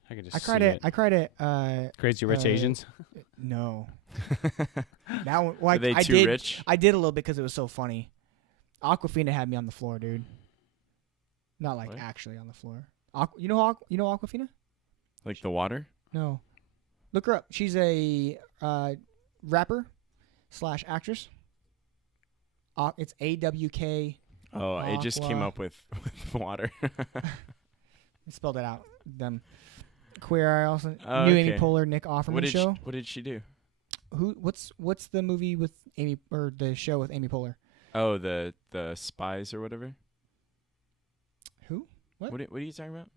I could just. I cried see at. it. I cried at. Crazy Rich Asians. No. That one. Well, Are they I too did. rich? I did a little bit because it was so funny. Aquafina had me on the floor, dude. Not like What? actually on the floor. You know Aquafina? Like the water? No. Look her up. She's a rapper / actress. It's AWK. Oh, it just came Aqua. up with water. Spelled it out. Them. Queer Eye also. Oh, New Amy okay. Poehler, Nick Offerman show. What did she do? What's the movie with Amy or the show with Amy Poehler? Oh, the Spies or whatever. Who? What? What are you talking about?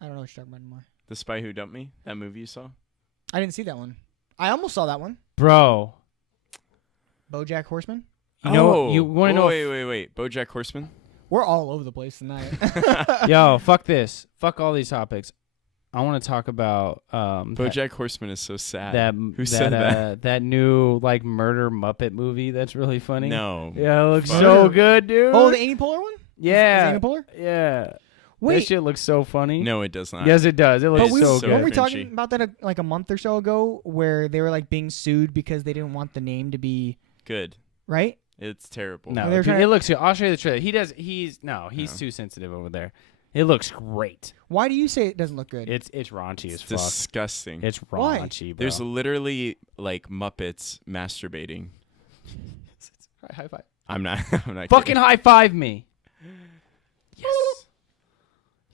I don't know what you're talking about anymore. The Spy Who Dumped Me? That movie you saw? I didn't see that one. I almost saw that one. Bro. BoJack Horseman. You know. You want to know? Wait. BoJack Horseman? We're all over the place tonight. Yo, fuck this. Fuck all these topics. I want to talk about BoJack Horseman is so sad. Who said that? That new like murder Muppet movie that's really funny. No. Yeah, it looks Fuck. so good, dude. Oh, the Amy Poehler one? yeah. Is Amy Poehler? Yeah. That Wait, shit looks so funny. No, it does not. Yes, it does. It looks but so so good. weren't we cringy. talking about that like a month or so ago where they were like being sued because they didn't want the name to be Good. right? It's terrible. No, They're dude, trying it to- looks good. I'll show you the trailer. He's No. too sensitive over there. It looks great. Why do you say it doesn't look good? It's raunchy as It's fuck. disgusting. It's Why? raunchy, bro. There's literally like Muppets masturbating. high five. I'm not Fucking kidding. high five me. Yes.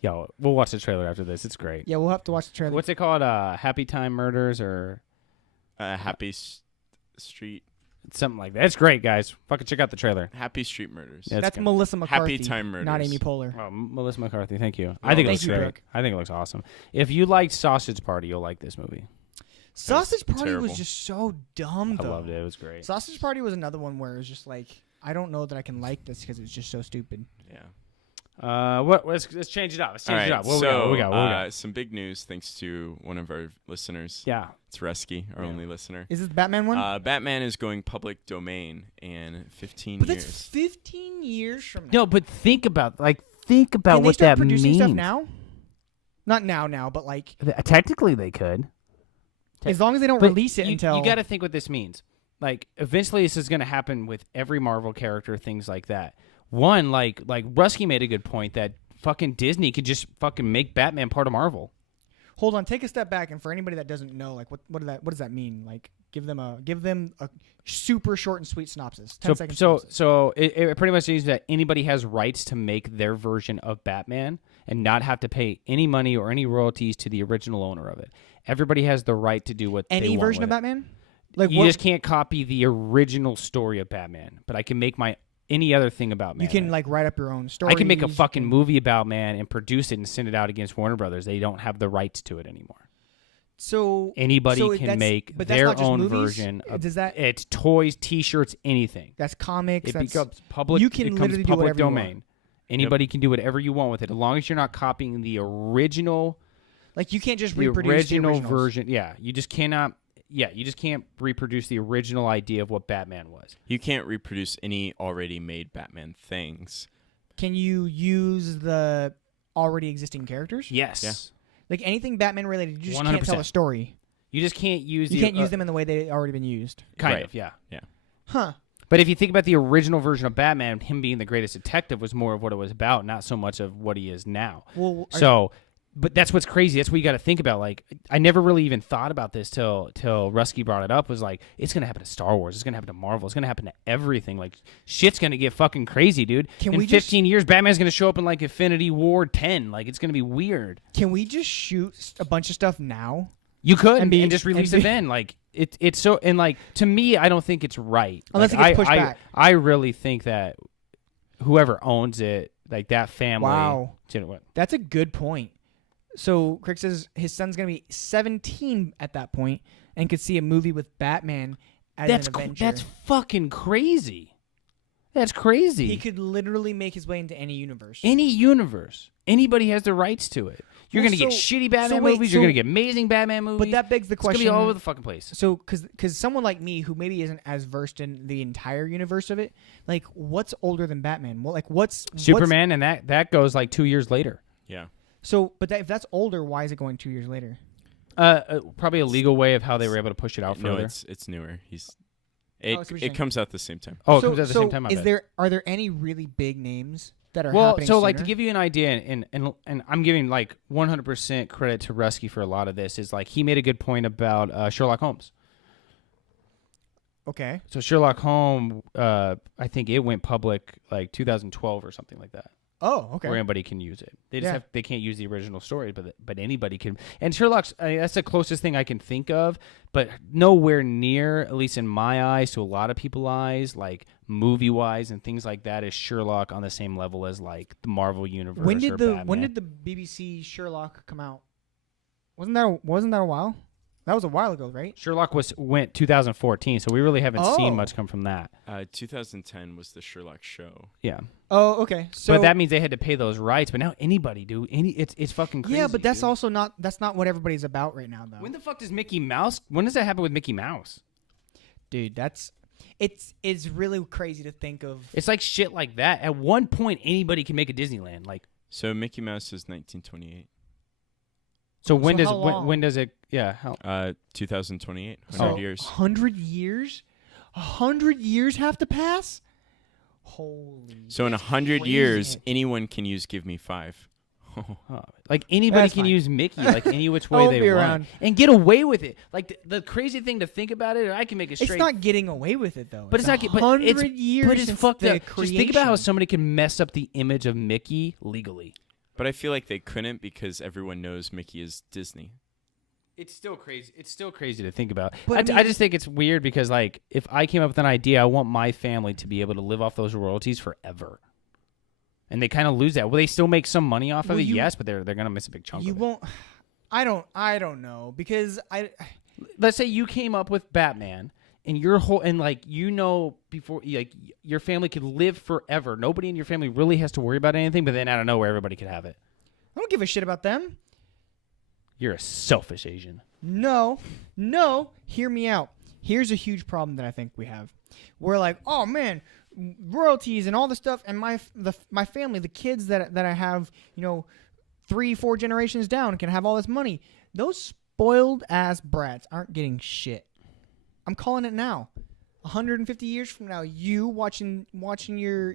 Yo, we'll watch the trailer after this. It's great. Yeah, we'll have to watch the trailer. What's it called? Happy Time Murders or Happy Street. something like that. It's great, guys. Fucking check out the trailer. Happy Street Murders. Yeah, it's That's good. Melissa McCarthy. Time Not Murders. Amy Poehler. Oh, Melissa McCarthy. Thank you. Oh, I think it thank looks you, great. Brooke. I think it looks awesome. If you liked Sausage Party, you'll like this movie. Sausage Party terrible. was just so dumb, though. I loved it. It was great. Sausage Party was another one where it was just like, I don't know that I can like this because it's just so stupid. Yeah. Let's change it up. Let's change it up. What we got? Some big news thanks to one of our listeners. Yeah. It's Resky, our only listener. Is this the Batman one? Batman is going public domain in 15 but years. That's 15 years from now. No, but think about Can what they start that means. producing stuff now? Not now, but like Technically, they could. as long as they don't But release it until. You got to think what this means. Like, eventually, this is going to happen with every Marvel character, things like that. One, like Rusky made a good point that fucking Disney could just fucking make Batman part of Marvel. Hold on, take a step back, and for anybody that doesn't know, like, what does that mean? Like, give them a super short and sweet synopsis. 10 seconds. So it pretty much means that anybody has rights to make their version of Batman and not have to pay any money or any royalties to the original owner of it. Everybody has the right to do what they want any version with of it. Batman. Like You just can't copy the original story of Batman, but I can make any other thing about man. you can like write up your own story. I can make a fucking movie about man and produce it and send it out against Warner Brothers. They don't have the rights to it anymore. So Anybody can make but that's their not just own movies? version. Does that? It's toys, T-shirts, anything. That's comics. It that's becomes public. You can it becomes literally do public whatever you want. domain. Anybody can do whatever you want with it, as long as you're not copying the original. like you can't just The reproduce original the originals. version. Yeah, you just cannot. Yeah, you just can't reproduce the original idea of what Batman was. You can't reproduce any already made Batman things. Can you use the already existing characters? Yes. Yeah. Like anything Batman related, you just can't tell 100%. a story. You just can't use. You can't use them in the way they've already been used. Kind Right. of. Yeah. Huh. But if you think about the original version of Batman, him being the greatest detective was more of what it was about, not so much of what he is now. Well, But that's what's crazy. That's what you got to think about. Like, I never really even thought about this till Rusky brought it up. Was like, it's gonna happen to Star Wars. It's gonna happen to Marvel. It's gonna happen to everything. Like, shit's gonna get fucking crazy, dude. Can in we 15 years, Batman's gonna show up in like Infinity War 10. Like, it's gonna be weird. can we just shoot a bunch of stuff now? You could And and, be- just release and it be- then. Like, it's so, and like, to me, I don't think it's right. Unless Like, it gets pushed back. I really think that whoever owns it, like that family. Wow. What? That's a good point. So Crick says his son's gonna be 17 at that point and could see a movie with Batman as an adventure. That's fucking crazy. That's crazy. He could literally make his way into any universe. Any universe. Anybody has the rights to it. You're Well, going to get so- shitty Batman wait, movies. so- You're going to get amazing Batman movies. But that begs the it's going question. to be all over the fucking place. So, because someone like me who maybe isn't as versed in the entire universe of it, like, what's older than Batman? Well, like, what's Superman, and that goes like 2 years later. Yeah. So, but if that's older, why is it going 2 years later? Probably a legal way of how they were able to push it out No, further. it's newer. I see what you're saying. It comes out the same time. Oh, it so, comes out at the so same time. I bet. are there any really big names that are Well, happening so like to sooner? give you an idea, and I'm giving like 100% credit to Resky for a lot of this. Is like he made a good point about Sherlock Holmes. Okay. So Sherlock Holmes, I think it went public like 2012 or something like that. Oh, okay. Where anybody can use it. They just Yeah. they can't use the original story, but anybody can. And Sherlock's that's the closest thing I can think of, but nowhere near, at least in my eyes, to a lot of people's eyes, like movie wise and things like that, is Sherlock on the same level as like the Marvel universe. When or did Batman. the BBC Sherlock come out? Wasn't that a while? That was a while ago, right? Sherlock went 2014, so we really haven't Oh. seen much come from that. 2010 was the Sherlock show. Yeah, Oh, okay. So but that means they had to pay those rights. But now anybody do it's fucking crazy. yeah, but that's dude. also that's not what everybody's about right now, though. When the fuck does Mickey Mouse? When does that happen with Mickey Mouse? Dude, it's really crazy to think of. It's like shit like that. At one point, anybody can make a Disneyland. Like, So Mickey Mouse is 1928. so when So does how long? when does it? Yeah, how? 2028. 100 So, years. 100 years? 100 years have to pass? Holy. So in that's 100 crazy. years, anyone can use "Give Me 5." Oh, like anybody That's can fine. use Mickey, like any which I way won't they be want, around. and get away with it. Like the crazy thing to think about it, I can make a straight. It's not getting away with it, though. But it's not. But 100 years But it's since fucked the up. Just think about how creation. somebody can mess up the image of Mickey legally. But I feel like they couldn't because everyone knows Mickey is Disney. It's still crazy. It's still crazy to think about. But I just think it's weird because, like, if I came up with an idea, I want my family to be able to live off those royalties forever. And they kind of lose that. Will they still make some money off of Well, it? you- Yes, but they're gonna miss a big chunk. You of it. won't. I don't know because Let's say you came up with Batman, and your whole and like before like your family could live forever. Nobody in your family really has to worry about anything, but then out of nowhere everybody could have it. I don't give a shit about them. You're a selfish Asian. No, hear me out. Here's a huge problem that I think we have. We're like, oh man, royalties and all this stuff, and my family, the kids that I have, 3-4 generations down can have all this money. Those spoiled ass brats aren't getting shit. I'm calling it now. 150 years from now, you watching your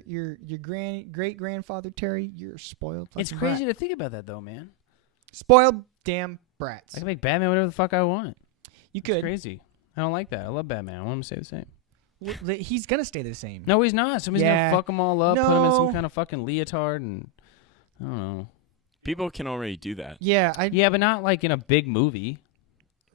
great grandfather Terry, you're spoiled. It's fucking crazy brat. to think about that though, man. Spoiled damn brats. I can make Batman whatever the fuck I want. You It's could. crazy. I don't like that. I love Batman. I want him to stay the same. Well, he's gonna stay the same. No, he's not. Somebody's Yeah. gonna fuck them all up, put him in some No. kind of fucking leotard, and I don't know. People can already do that. Yeah, Yeah, but not like in a big movie.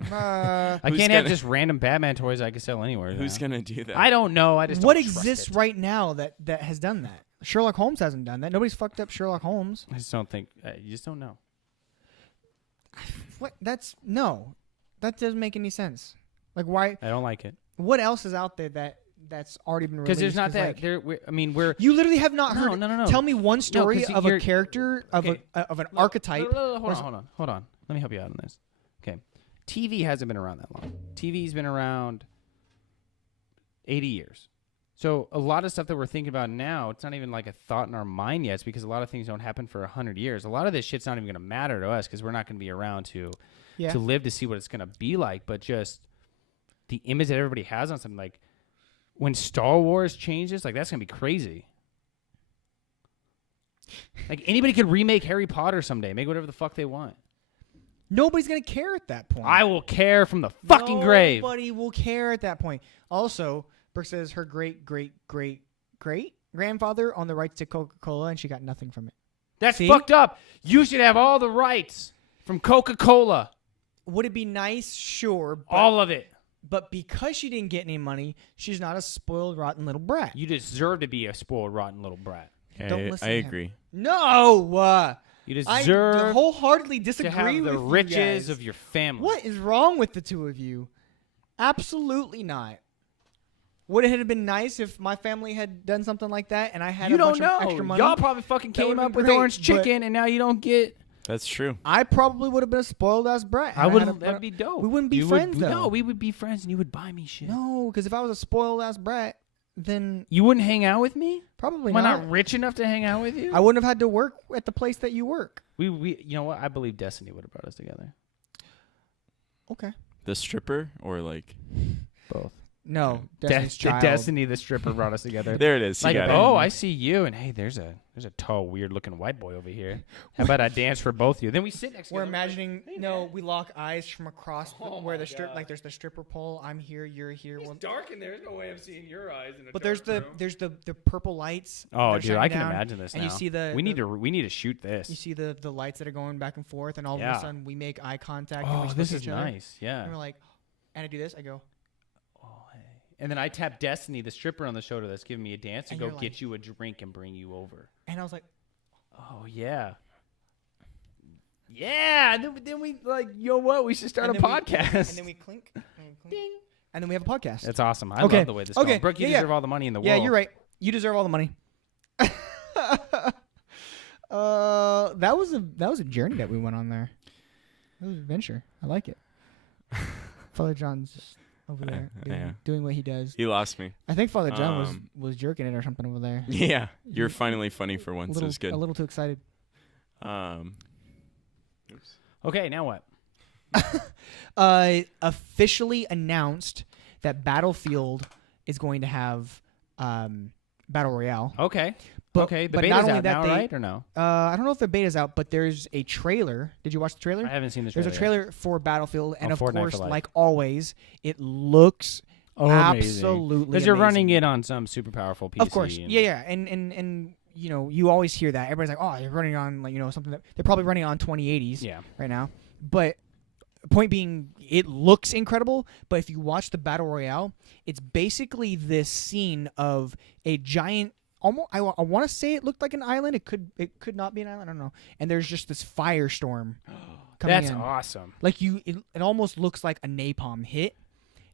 Uh, I Who's can't have gonna- just random Batman toys I can sell anywhere. Who's now. gonna do that? I don't know. I just what don't trust exists it. right now that has done that? Sherlock Holmes hasn't done that. Nobody's fucked up Sherlock Holmes. I just don't think. You just don't know. What? That doesn't make any sense. Like, why? I don't like it What else is out there that's already been released? because there's not that. Like, There. We're. you literally have not heard. No. Tell me one story 'cause of a you're- character of okay. of an archetype. No, hold on. Let me help you out on this. Okay, TV hasn't been around that long. TV's been around 80 years. So a lot of stuff that we're thinking about now, it's not even like a thought in our mind yet. It's because a lot of things don't happen for 100 years. A lot of this shit's not even going to matter to us because we're not going to be around to live to see what it's going to be like. But just the image that everybody has on something, like when Star Wars changes, like that's going to be crazy. Like anybody could remake Harry Potter someday, make whatever the fuck they want. Nobody's gonna care at that point. I will care from the fucking grave. Nobody will care at that point. Also, Brooke says her great grandfather owned the rights to Coca-Cola, and she got nothing from it. That's See? fucked up. You should have all the rights from Coca-Cola. Would it be nice? Sure. But, All of it. but because she didn't get any money, she's not a spoiled, rotten little brat. You deserve to be a spoiled, rotten little brat. Don't listen I to him. agree. No. You I deserve wholeheartedly to disagree have with the you riches guys. of your family. What is wrong with the two of you? Absolutely not. Would it have been nice if my family had done something like that and I had You a don't bunch know. of extra money? Y'all probably fucking That came would've up been with great, orange but- chicken, and now you don't get. That's true. I probably would have been a spoiled ass brat. I had would. a- That'd be dope. We wouldn't be You friends, would, though. No, we would be friends, and you would buy me shit. No, because if I was a spoiled ass brat, then You wouldn't hang out with me. probably Am I not. not rich enough to hang out with you? I wouldn't have had to work at the place that you work. We. You know what? I believe destiny would have brought us together. Okay. The stripper or like Both. No, Destiny's Child. Destiny, the stripper, brought us together. there it is. You Like, got oh, it. I see you, and hey, there's a tall, weird-looking white boy over here. How about I dance for both of you? Then we sit next to We're each other. imagining, we lock eyes from across Oh where my the strip, God. like there's the stripper pole. I'm here, you're here. It's dark in there. There's no way I'm seeing your eyes in a But dark there's the purple lights. Oh, that are dude, shining I can down, imagine this and now. you see the we need to shoot this. You see the lights that are going back and forth, and all of Yeah. a sudden we make eye contact. and we Oh, look this at is each other, nice. Yeah. And we're like, and I do this. I go, Oh, hey. And then I tap Destiny, the stripper on the shoulder that's giving me a dance, And and go you're get like- you a drink and bring you over. and I was like, Oh yeah. Yeah. Then we like, you know what? We should start a and then we- podcast. and then we clink, and we clink, and then we have a podcast. That's awesome. I Okay. love the way this is Okay. going. Brooke, you Yeah, deserve all the money in the Yeah, world. you're right. You deserve all the money. That was a journey that we went on there. It was an adventure. I like it. Father John's just over there doing what he does. He lost me. I think Father John Um, was jerking it or something over there. Yeah, you're finally funny for A once. It little, was good. a little too excited. Oops. Okay, now what? Officially announced that Battlefield is going to have Battle Royale. Okay. But- okay. The but beta's not only out that, now, they- right? Or no? I don't know if the beta's out, but there's a trailer. Did you watch the trailer? I haven't seen the There's trailer. a trailer for Battlefield, and Oh, of Fortnite course, for life. like always, it looks absolutely Because you're running amazing. it on some super powerful PC. Of course, and- yeah, and you always hear that everybody's like, oh, you're running on something that they're probably running on 2080s Yeah. right now. But point being, it looks incredible. But if you watch the Battle Royale, it's basically this scene of a giant. Almost, I want to say it looked like an island. It could not be an island. I don't know. And there's just this firestorm coming That's in. awesome. Like it almost looks like a napalm hit,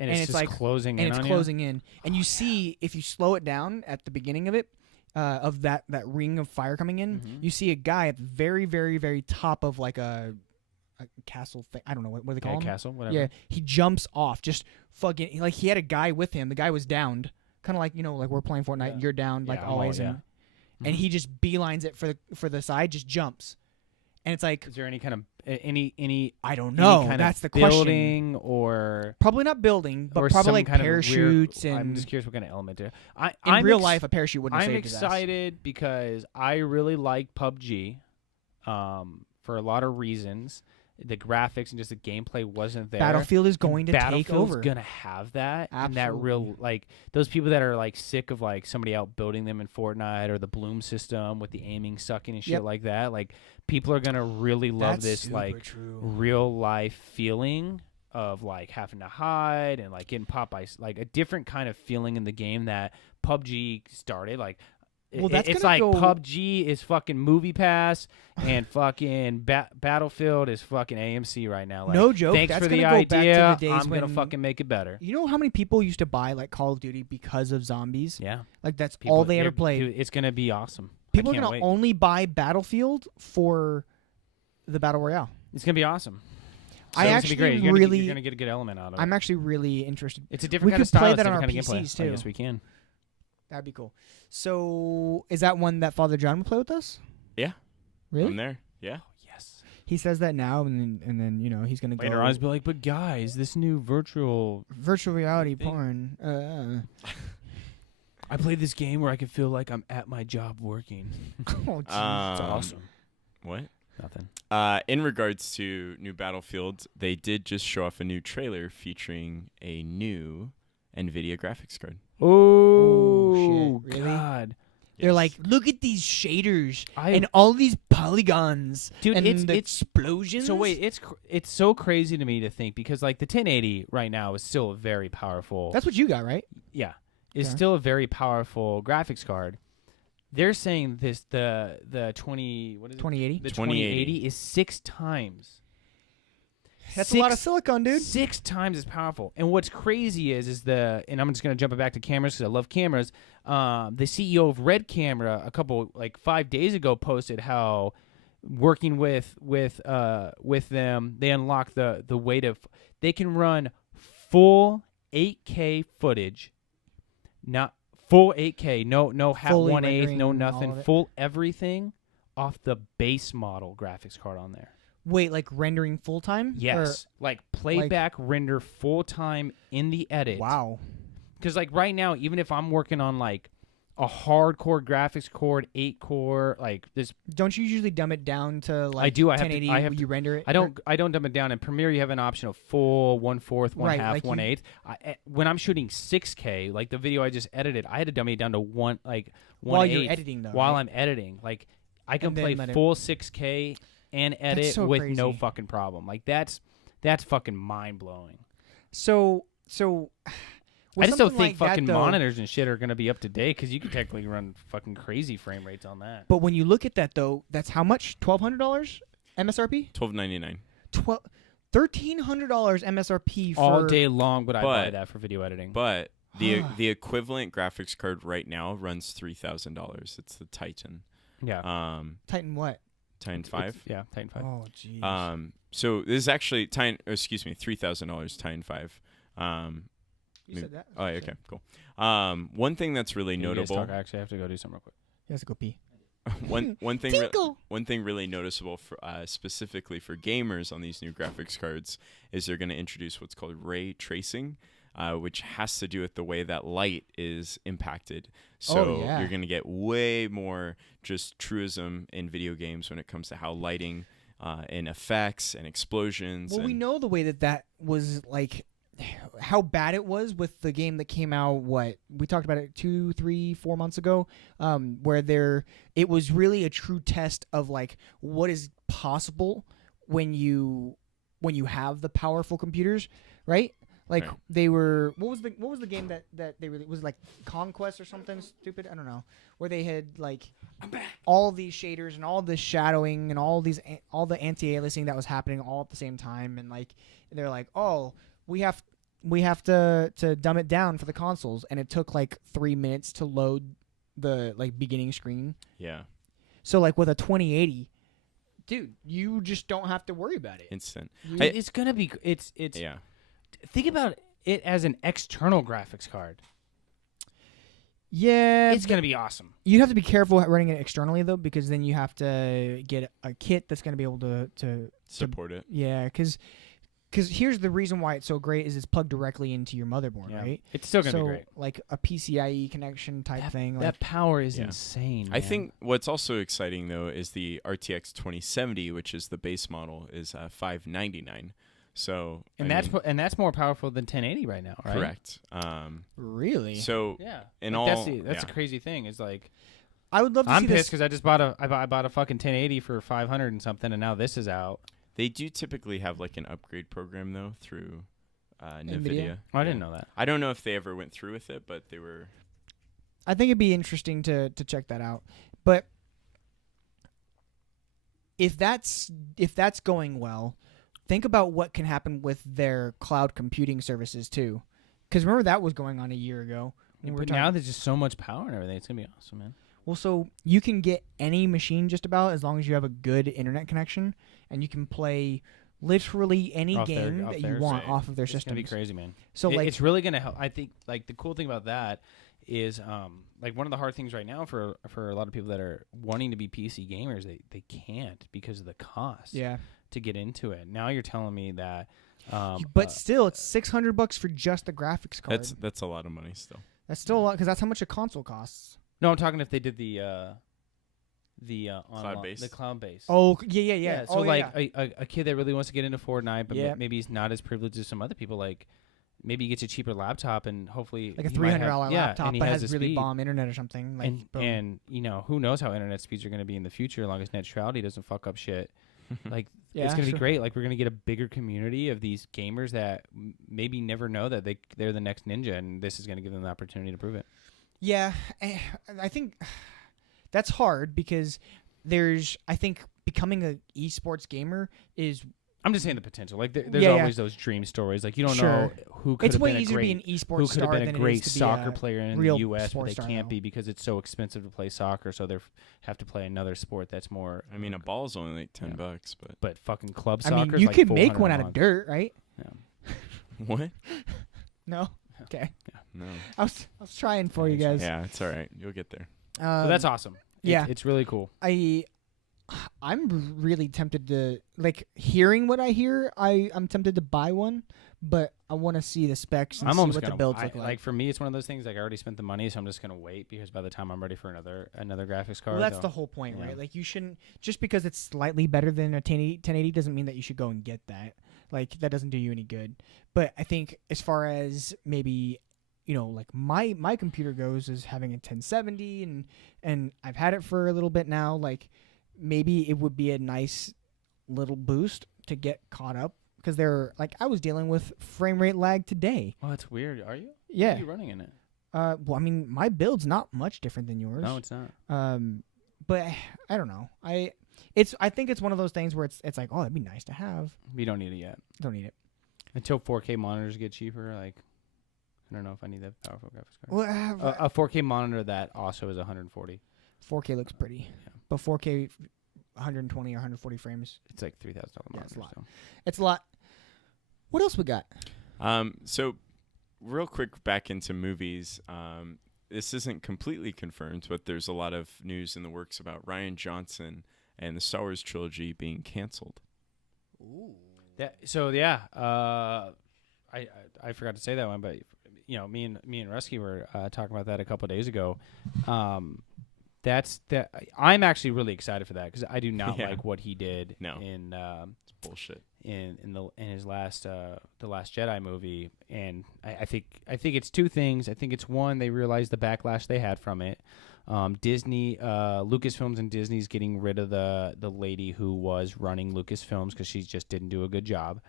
and it's just like closing in and it's on closing in, and you see if you slow it down at the beginning of it, of that ring of fire coming in, Mhm. you see a guy at the very, very, very top of like a castle thing. I don't know what do they you. call Yeah, him. castle, whatever. Yeah, he jumps off, just fucking like he had a guy with him. The guy was downed, kind of like like we're playing Fortnite. Yeah. You're down like Yeah, I'm all- always, yeah. and Mhm. he just beelines it for the side, just jumps, and it's like Is there any kind of any I don't any know. kind That's of the question. building or Probably not building, but or probably some like kind parachutes of weird, I'm and just curious what kind of element there. in real life a parachute wouldn't have I'm saved his ass. excited because I really like PUBG, for a lot of reasons. The graphics and just the gameplay wasn't there. Battlefield is going to take Battlefield's over. gonna have that, and that Absolutely. real like those people that are like sick of like somebody out building them in Fortnite or the Bloom system with the aiming sucking and shit Yep. like that. Like people are gonna really love That's this super like true. real life feeling of like having to hide and like getting popped by like a different kind of feeling in the game that PUBG started. Like Well, that's it's gonna like go- PUBG is fucking Movie Pass and fucking Battlefield is fucking AMC right now. Like, No joke, Thanks that's for the gonna go back to the idea. days I'm gonna when- fucking make it better. You know how many people used to buy like Call of Duty because of zombies? Yeah, Like that's People- all they ever dude, played. It's gonna be awesome. People I are can't gonna wait. only buy Battlefield for the battle royale. It's gonna be awesome. I it's actually gonna be great. You're really, gonna get a good element out of it. I'm actually really interested. It's a different we kind of could style. play It's that on different our kind of gameplay. PCs I too. guess we can. That'd be cool. So, is that one that Father John would play with us? Yeah. Really? I'm there. Yeah. Yes. He says that now, and then he's gonna Later go on, he's be like, but guys, this new virtual. virtual reality thing. porn. I play this game where I can feel like I'm at my job working. Oh, jeez. It's awesome. What? Nothing. In regards to new Battlefield, they did just show off a new trailer featuring a new NVIDIA graphics card. Oh, shit. Really? God. They're Yes. like, look at these shaders I- and all these polygons, Dude, and it's- the it's- explosions. So wait, it's so crazy to me to think because like the 1080 right now is still a very powerful. That's what you got, right? yeah, is Okay. still a very powerful graphics card. They're saying this the 20 what is it? 2080. The 2080 2080 is 6 times. That's a lot of silicon, dude. 6 times as powerful. And what's crazy is and I'm just gonna jump it back to cameras because I love cameras. The CEO of Red Camera a couple 5 days ago posted how working with them they unlock the way to they can run full 8K footage, not full 8K, no half Fully 1/8, rendering no all nothing, of it. full everything off the base model graphics card on there. Wait, like rendering full time? Yes, like playback render full time in the edit. Wow. Because like right now, even if I'm working on like a hardcore graphics card, 8-core, like this, Don't you usually dumb it down to like I do. I have to- 1080? I have you render it. I don't dumb it down. In Premiere, you have an option of full, 1/4, 1/2, Right, like you- 1/8. When I'm shooting 6K, like the video I just edited, I had to dumb it down to 1/8 while you're editing though. while right? I'm editing. Like I can And then play let it- full 6K and edit so with no crazy. fucking problem. Like that's fucking mind blowing. So. I just don't think like that, fucking though- monitors and shit are gonna be up to date because you can technically run fucking crazy frame rates on that. But when you look at that though, that's how much? $1,200 MSRP. $12.99. $1,300 MSRP for All day long would I buy But- that for video editing. But the equivalent graphics card right now runs $3,000. It's the Titan. yeah. Titan what? Titan 5. Yeah, Titan 5. Oh jeez. So this is actually $3,000 Titan 5. You said that. Oh, yeah, okay, cool. One thing that's really You guys notable. talk, I actually have to go do something real quick. He has to go pee. one thing Tinkle. one thing really noticeable for specifically for gamers on these new graphics cards is they're going to introduce what's called ray tracing, which has to do with the way that light is impacted. So yeah. you're going to get way more just truism in video games when it comes to how lighting and effects and explosions. Well, we know the way that was like how bad it was with the game that came out. What we talked about it 2, 3, 4 months ago, where it was really a true test of like what is possible when you have the powerful computers, right? Like Right. they were. What was the game that they really was it like Conquest or something stupid? I don't know. Where they had like all these shaders and all this shadowing and all the anti-aliasing that was happening all at the same time, and like they're like, oh, we have we have to dumb it down for the consoles, and it took like 3 minutes to load the like beginning screen. Yeah. So like with a 2080, dude, you just don't have to worry about it. Instant. It's gonna be. It's. Yeah. Think about it as an external graphics card. Yeah, It's gonna be awesome. you have to be careful running it externally though, because then you have to get a kit that's gonna be able to Support it. yeah, because here's the reason why it's so great is it's plugged directly into your motherboard, Yeah. right? It's still gonna So be great. like a PCIe connection type thing. Like, That power is Yeah. insane. I man. think what's also exciting though is the RTX 2070, which is the base model, is $599. So and that's more powerful than 1080 right now, right? correct. really? So Yeah. in Like, all, that's yeah. a crazy thing. Is like I would love to I'm see pissed this. because I just I bought a fucking 1080 for 500 and something, and now this is out. They do typically have like an upgrade program though through NVIDIA. NVIDIA? Oh, I didn't know that. I don't know if they ever went through with it, but they were. I think it'd be interesting to check that out. But if that's going well, think about what can happen with their cloud computing services too. Because remember that was going on a year ago. when we were But talking- now there's just so much power and everything. It's gonna be awesome, man. Well, so you can get any machine just about as long as you have a good internet connection, and you can play literally any Off their- game off that their you want site. off of their It's system. gonna be crazy, man. So like, it's really gonna help. I think like the cool thing about that is like one of the hard things right now for a lot of people that are wanting to be PC gamers, they can't because of the cost yeah. to get into it. Now you're telling me that. But still, it's $600 for just the graphics card. That's a lot of money still. That's still a lot because that's how much a console costs. no, I'm talking if they did the Cloud-based? the cloud base. Oh yeah. So Oh, like yeah. a kid that really wants to get into Fortnite, but Yeah. maybe he's not as privileged as some other people. Like maybe he gets a cheaper laptop and hopefully like a he might have- $300 yeah, laptop, and he but has has the really speed. bomb internet or something. Like, boom. And you know who knows how internet speeds are going to be in the future, as long as net neutrality doesn't fuck up shit. Like yeah, it's going to sure. be great. Like we're going to get a bigger community of these gamers that maybe never know that they're the next ninja, and this is going to give them the opportunity to prove it. Yeah, I think that's hard because I think becoming a esports gamer is I'm just saying the potential. Like there's Yeah, yeah. always those dream stories. Like you don't Sure. know who could it's have way been a easier great to be an esports who could star have been than a it great is to soccer be a player in the real U.S., but sports they star, can't though. be because it's so expensive to play soccer. So they have to play another sport that's more. I mean, a ball's only like $10, but fucking club I soccer. mean, is you like could make 400 one a out of month. dirt, right? Yeah. but what? No. Okay. No. I was trying for you guys. Yeah, it's all right. You'll get there. So that's awesome. yeah. It's really cool. I'm really tempted to like hearing what I hear. I'm tempted to buy one, but I want to see the specs and I'm see almost what the gonna builds look like. like. For me, it's one of those things. Like I already spent the money, so I'm just gonna wait because by the time I'm ready for another graphics card, Well, that's they'll- the whole point, yeah. right? Like you shouldn't just because it's slightly better than a 1080 doesn't mean that you should go and get that. Like that doesn't do you any good. But I think as far as maybe like my computer goes is having a 1070 and I've had it for a little bit now. Like maybe it would be a nice little boost to get caught up because they're like I was dealing with frame rate lag today. Oh, that's weird. Are you? What Yeah. are you running in it? Well, I mean my build's not much different than yours. No, it's not. But I don't know. I think it's one of those things where it's like, oh, that'd be nice to have. We don't need it yet. Don't need it. Until 4K monitors get cheaper, like I don't know if I need that powerful graphics card. Well, A 4K monitor that also is 140. 4K looks pretty, Yeah. but 4K 120 or 140 frames, It's like $3,000 Yeah, monitor. it's a lot. So. it's a lot. What else we got? So real quick back into movies. This isn't completely confirmed, but there's a lot of news in the works about Rian Johnson and the Star Wars trilogy being canceled. Ooh. I forgot to say that one, but me and Rusky were talking about that a couple of days ago. I'm actually really excited for that because I do not Yeah. like what he did No. in It's bullshit. in his last the Last Jedi movie, and I think it's two things. I think it's one, they realized the backlash they had from it. Disney, Lucasfilms and Disney's getting rid of the lady who was running Lucasfilms because she just didn't do a good job.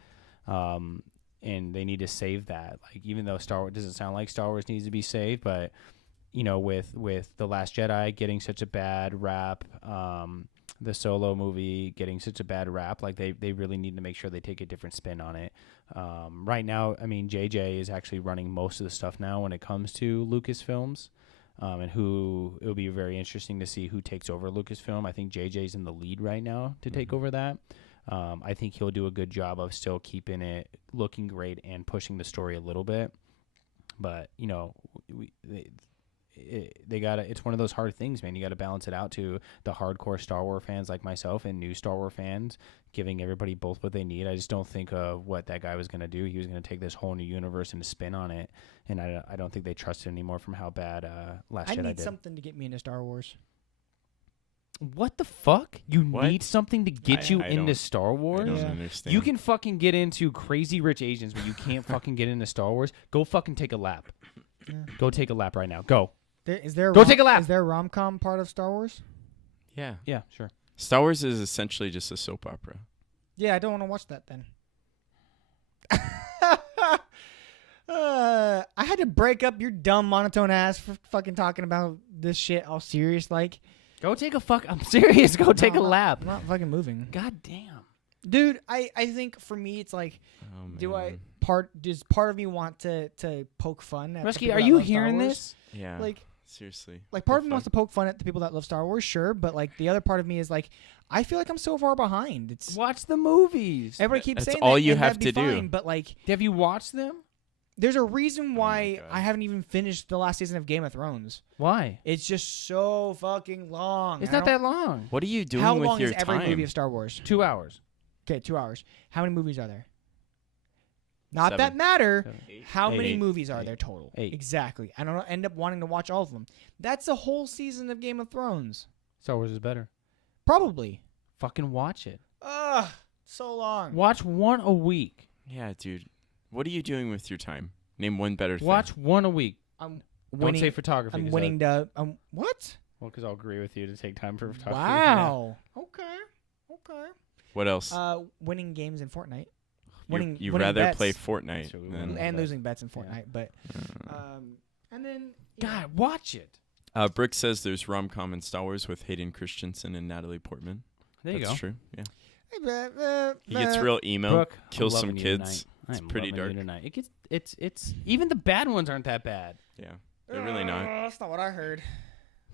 And they need to save that. Like, even though Star Wars doesn't sound like Star Wars needs to be saved, but with The Last Jedi getting such a bad rap, the Solo movie getting such a bad rap. Like they really need to make sure they take a different spin on it. Right now, I mean, JJ is actually running most of the stuff now when it comes to Lucasfilms. And it'll be very interesting to see who takes over Lucasfilm. I think JJ's in the lead right now to take over that. I think he'll do a good job of still keeping it looking great and pushing the story a little bit. But, you know, they gotta. It's one of those hard things, man. You got to balance it out to the hardcore Star Wars fans like myself and new Star Wars fans, giving everybody both what they need. I just don't think of what that guy was gonna do. He was gonna take this whole new universe and spin on it, and I don't think they trust it anymore from how bad Last Jedi did. I need something to get me into Star Wars. What the fuck? You What? need something to get you into Star Wars? I don't Yeah. understand. You can fucking get into Crazy Rich Asians, but you can't fucking get into Star Wars. Go fucking take a lap. Yeah. Go take a lap right now. Go. Is there Go take a lap. Is there rom-com part of Star Wars? Yeah. Yeah, sure. Star Wars is essentially just a soap opera. Yeah, I don't want to watch that then. I had to break up your dumb monotone ass for fucking talking about this shit all serious like. Go take a fuck. I'm serious. Go take a lap. I'm not fucking moving. God damn. Dude, I think for me it's like, Oh, does part of me want to poke fun at the Rusky, people are that you love Star hearing Wars? this? Yeah. Like seriously. part of me Poke wants to poke fun at the people that love Star Wars, sure, but like the other part of me is like, I feel like I'm so far behind. It's Watch the movies. everybody keeps That's saying all that, you and have that'd be to do. fine, but like Have you watched them? there's a reason why God. I haven't even finished the last season of Game of Thrones. Why? It's just so fucking long. It's and I not don't- that long. What are you doing How with long your is every time? movie of Star Wars? 2 hours. Okay, 2 hours. How many movies are there? Not 7. that matter. 7. How many 8. movies are 8. there total? 8. Exactly. I don't end up wanting to watch all of them. That's a whole season of Game of Thrones. Star Wars is better. Probably. Fucking watch it. Ugh, so long. Watch one a week. Yeah, dude. What are you doing with your time? Name one better thing. Watch one a week. I'm Don't winning. say photography. I'm 'cause winning that- the. What? Well, because I'll agree with you to take time for photography. Wow. Okay. Okay. What else? Winning games in Fortnite. You Winning. you winning rather bets. play Fortnite That's what we than wanna- and bet. losing bets in Yeah. Fortnite, but and then God, watch it. Brick says there's rom-com in Star Wars with Hayden Christensen and Natalie Portman. There you That's go. true. Yeah. yeah. He gets real emo, Brooke, I'm kills some loving you kids. tonight. It's I'm pretty loving you dark. tonight. It gets it's even the bad ones aren't that bad. Yeah. They're really not. That's not what I heard.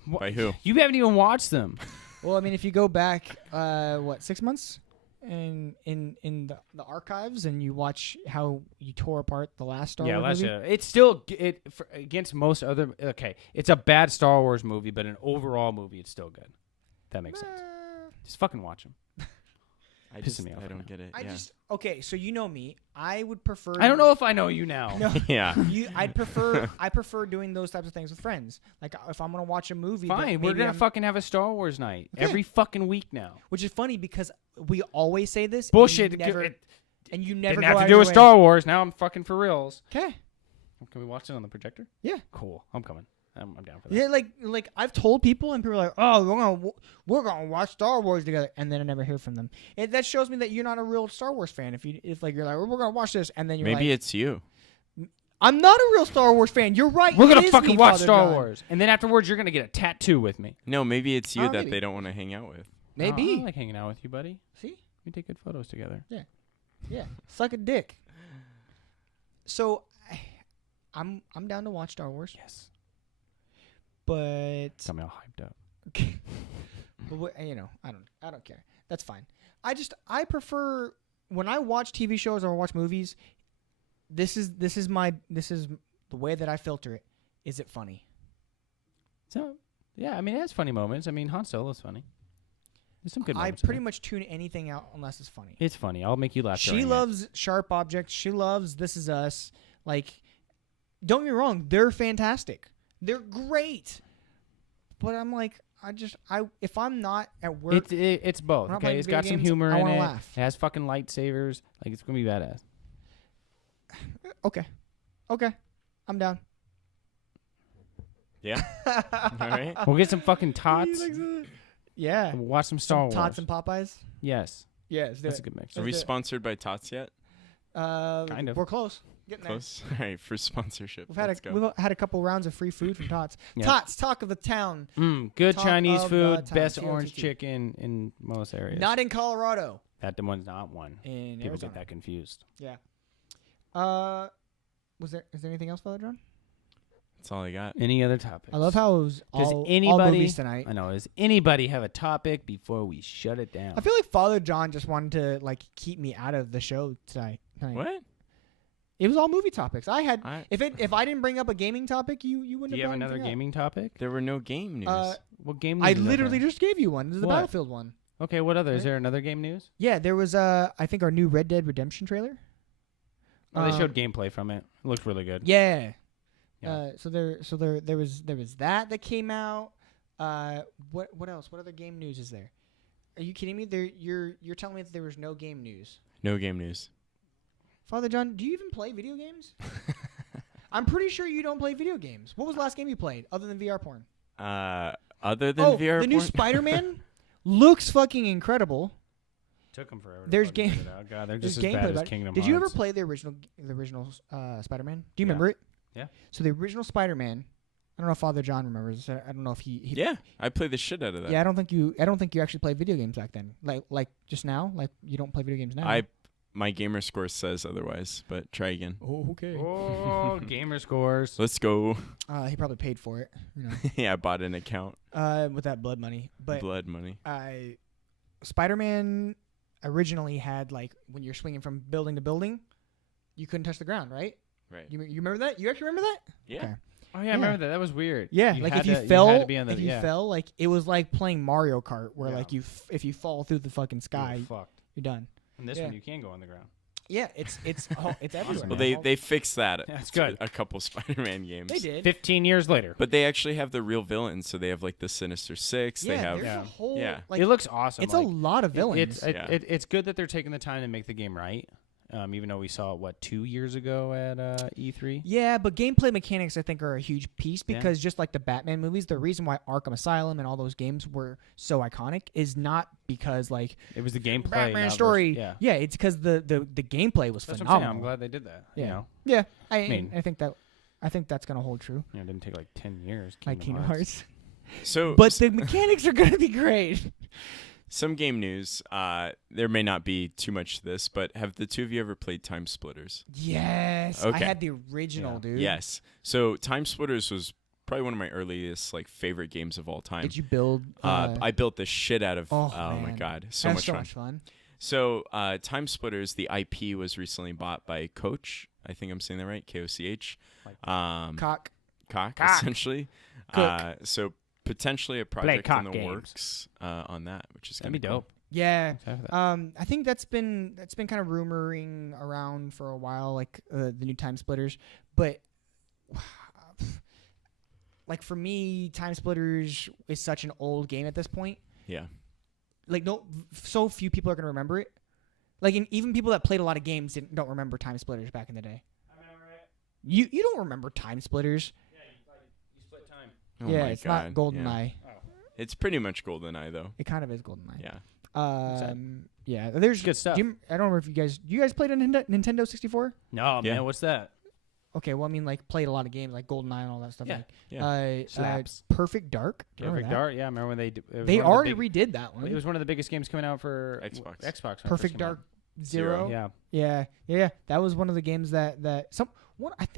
By who? You haven't even watched them. Well, I mean, if you go back, 6 months, in the archives, and you watch how you tore apart the last Star Wars last movie. year. It's still against most other. Okay, it's a bad Star Wars movie, but an overall movie, it's still good. That makes sense. Just fucking watch them. I Pissing me off I right don't now. get it. I yeah. just okay. So you know me. I would prefer. I don't know if I know you now. No, yeah. I prefer doing those types of things with friends. Like if I'm gonna watch a movie, but Fine, we're maybe gonna I'm- fucking have a Star Wars night Okay. every fucking week now. Which is funny because we always say this. Bullshit. And you never, It and you never didn't go have out to of do your with way. Star Wars. Now I'm fucking for reals. Okay. Can we watch it on the projector? Yeah. Cool. I'm coming. I'm down for that. Yeah, like I've told people, and people are like, "Oh, we're gonna watch Star Wars together," and then I never hear from them. That shows me that you're not a real Star Wars fan. If like you're like, "We're gonna watch this," and then you're Maybe like, it's you. "I'm not a real Star Wars fan." You're right. We're it gonna is fucking me, watch Father Star John. Wars, and then afterwards you're gonna get a tattoo with me. No, maybe it's you that maybe. they don't want to hang out with. Maybe. Oh, I like hanging out with you, buddy. See? We take good photos together. Yeah. Suck a dick. So, I'm down to watch Star Wars, Yes. but Tell me all hyped up. I don't care. That's fine. I prefer when I watch TV shows or watch movies. This is the way that I filter it. Is it funny? So yeah, I mean it has funny moments. I mean Han Solo's funny. There's some good I moments. in pretty it. much tune anything out unless it's funny. It's funny. I'll make you laugh. She during it. loves Sharp Objects. She loves This Is Us. Like, don't get me wrong, they're fantastic. They're great. But I'm like, if I'm not at work, It's both. I'm not Okay, playing it's video got some games, humor I in wanna it. laugh. It has fucking lightsabers. Like it's gonna be badass. okay, I'm down. Yeah. All right. We'll get some fucking tots. Yeah. We'll watch some Star Wars. Tots and Popeyes. Yes, Yeah, let's do that's a it. good mix. Are we sponsored by Tots yet? Kind of. We're close. Getting there. Close. All right, for sponsorship. We've Let's go. we've had a couple rounds of free food from Tots. Yeah. Tots, talk of the town. Good Talk Chinese of food, the town, best TOTT. orange chicken in most areas. Not in Colorado. That the one's not one. In People Arizona. get that confused. Yeah. Is there anything else, Father John? That's all I got. Any other topics? I love how it was Does all anybody movies tonight. I know. Does anybody have a topic before we shut it down? I feel like Father John just wanted to like keep me out of the show tonight. What? It was all movie topics. I had I, if I didn't bring up a gaming topic, you wouldn't. Do you have another anything up. gaming topic? there were no game news. What game? I news is out literally there? just gave you one. This is the What? Battlefield one. Okay, what other? Is Right? there another game news? Yeah, there was I think our new Red Dead Redemption trailer. Oh, they showed gameplay from it. It looked really good. Yeah. Yeah. So there was that came out. What else? What other game news is there? Are you kidding me? You're telling me that there was no game news. no game news. Father John, do you even play video games? I'm pretty sure you don't play video games. What was the last game you played other than VR porn? Other than VR the new porn? Spider-Man looks fucking incredible. Took them forever. There's to fucking game- figure it out. God, they're There's just as gameplay bad as about it. Kingdom Did you ever Hearts. play the original Spider-Man? Do you Yeah. remember it? Yeah. So the original Spider-Man. I don't know if Father John remembers. I don't know if he Yeah, I played the shit out of that. Yeah, I don't think you actually played video games back then. Like just now, like you don't play video games now. My gamer score says otherwise, but try again. Oh, okay. Oh, gamer scores. Let's go. He probably paid for it, you know, Yeah, I bought an account. with that blood money. But Blood money. Spider-Man originally had like when you're swinging from building to building, you couldn't touch the ground, right? Right. You remember that? You actually remember that? Yeah. Okay. Oh yeah, I remember that. That was weird. Yeah, You like had if you to- fell, had to be on the, if you yeah. fell, like it was like playing Mario Kart, where Yeah. like if you fall through the fucking You sky, were fucked. you're done. And this Yeah. one, you can go on the ground. Yeah, it's everywhere. Well, man. they fixed that. That's good. A couple Spider-Man games. They did. 15 years later. But they actually have the real villains, so they have like the Sinister Six. Yeah, they have there's Yeah. a whole Yeah. like it looks awesome. it's like, a lot of villains. It's good that they're taking the time to make the game right. Even though we saw it 2 years ago at E3. Yeah, but gameplay mechanics I think are a huge piece Yeah. because just like the Batman movies, the reason why Arkham Asylum and all those games were so iconic is not because like It was the gameplay. Batman not story. versus- yeah, it's because the gameplay was That's what I'm saying. phenomenal. I'm glad they did that. Yeah. You know, Yeah, mean- I think that's gonna hold true. it didn't take like 10 years. Like Kingdom Hearts, so. but the mechanics are gonna be great. Some game news. There may not be too much to this, but have the two of you ever played Time Splitters? Yes, I Okay. had the original, Yeah. dude. Yes. So Time Splitters was probably one of my earliest like favorite games of all time. Did you build? I built the shit out of. Oh, my man. god, so that much was so fun. much fun. So Time Splitters, the IP was recently bought by Coach. I think I'm saying that right. KOCH. Cock. Cock, Cock. essentially. Cook. So potentially a project in cock the games. works on that, which is That'd gonna be dope. Yeah. Excited for that. I think that's been kind of rumoring around for a while, like the new Time Splitters. But like for me, Time Splitters is such an old game at this point. Yeah. Like so few people are gonna remember it. Like even people that played a lot of games don't remember Time Splitters back in the day. You don't remember Time Splitters? You split time. Oh yeah, my it's God. not GoldenEye. Oh. It's pretty much GoldenEye though. It kind of is GoldenEye. Yeah. Yeah. There's Good stuff. I don't remember if you guys played a Nintendo 64? No, Yeah. man, what's that? Okay, well, I mean, like, played a lot of games, like GoldenEye and all that stuff. Yeah, Like, yeah. Slaps. Perfect Dark. Remember Perfect that? Dark. Yeah, I remember when they They already redid that one. It was one of the biggest games coming out for Xbox. Xbox. when it first Perfect came Dark out. Zero. Zero. Yeah. That was one of the games that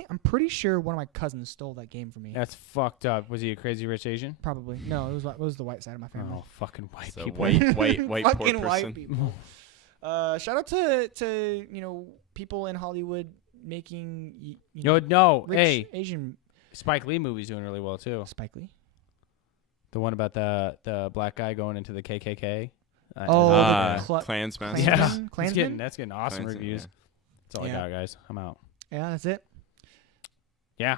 I'm pretty sure one of my cousins stole that game from me. That's fucked up. Was he a crazy rich Asian? Probably. No, it was the white side of my family. Oh, fucking white So people. white poor Fucking person. white people. Shout out to people in Hollywood making No, rich hey, Asian Spike Lee movie's doing really well too. Spike Lee. The one about the black guy going into the KKK. Oh, Klansman. yeah, Klansman? that's getting awesome Klansman, reviews. yeah. That's all Yeah. I got, guys. I'm out. Yeah, that's it. Yeah.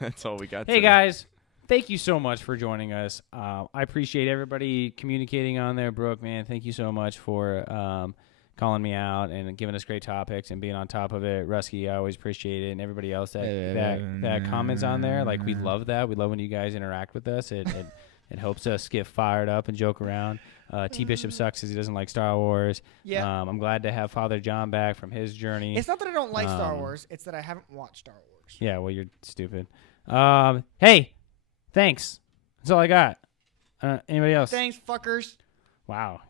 That's all we got. Hey today. guys, thank you so much for joining us. I appreciate everybody communicating on there. Brooke, man, thank you so much for calling me out and giving us great topics and being on top of it. Rusky, I always appreciate it, and everybody else that comments on there. Like, we love that. We love when you guys interact with us. It It helps us get fired up and joke around. T Bishop sucks because he doesn't like Star Wars. Yeah. I'm glad to have Father John back from his journey. It's not that I don't like Star Wars. It's that I haven't watched Star Wars. Yeah, well, you're stupid. Hey, thanks. That's all I got. Anybody else? Thanks, fuckers. Wow.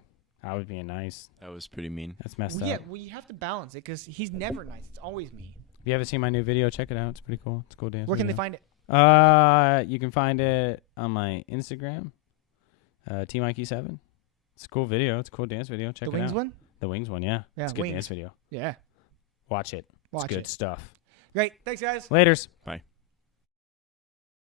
I was being nice. That was pretty mean. That's messed Well, up. yeah, well, you have to balance it because he's never nice. It's always me. If you haven't seen my new video, check it out. It's pretty cool. It's a cool dance Where can they video. find it? You can find it on my Instagram, TMikey7. It's a cool video. It's a cool dance video. Check The it Wings out. one? The Wings one, yeah. Yeah, It's a good Wings. dance video. Yeah. Watch it. Watch It's good it. stuff. Great. Thanks, guys. Laters. Bye.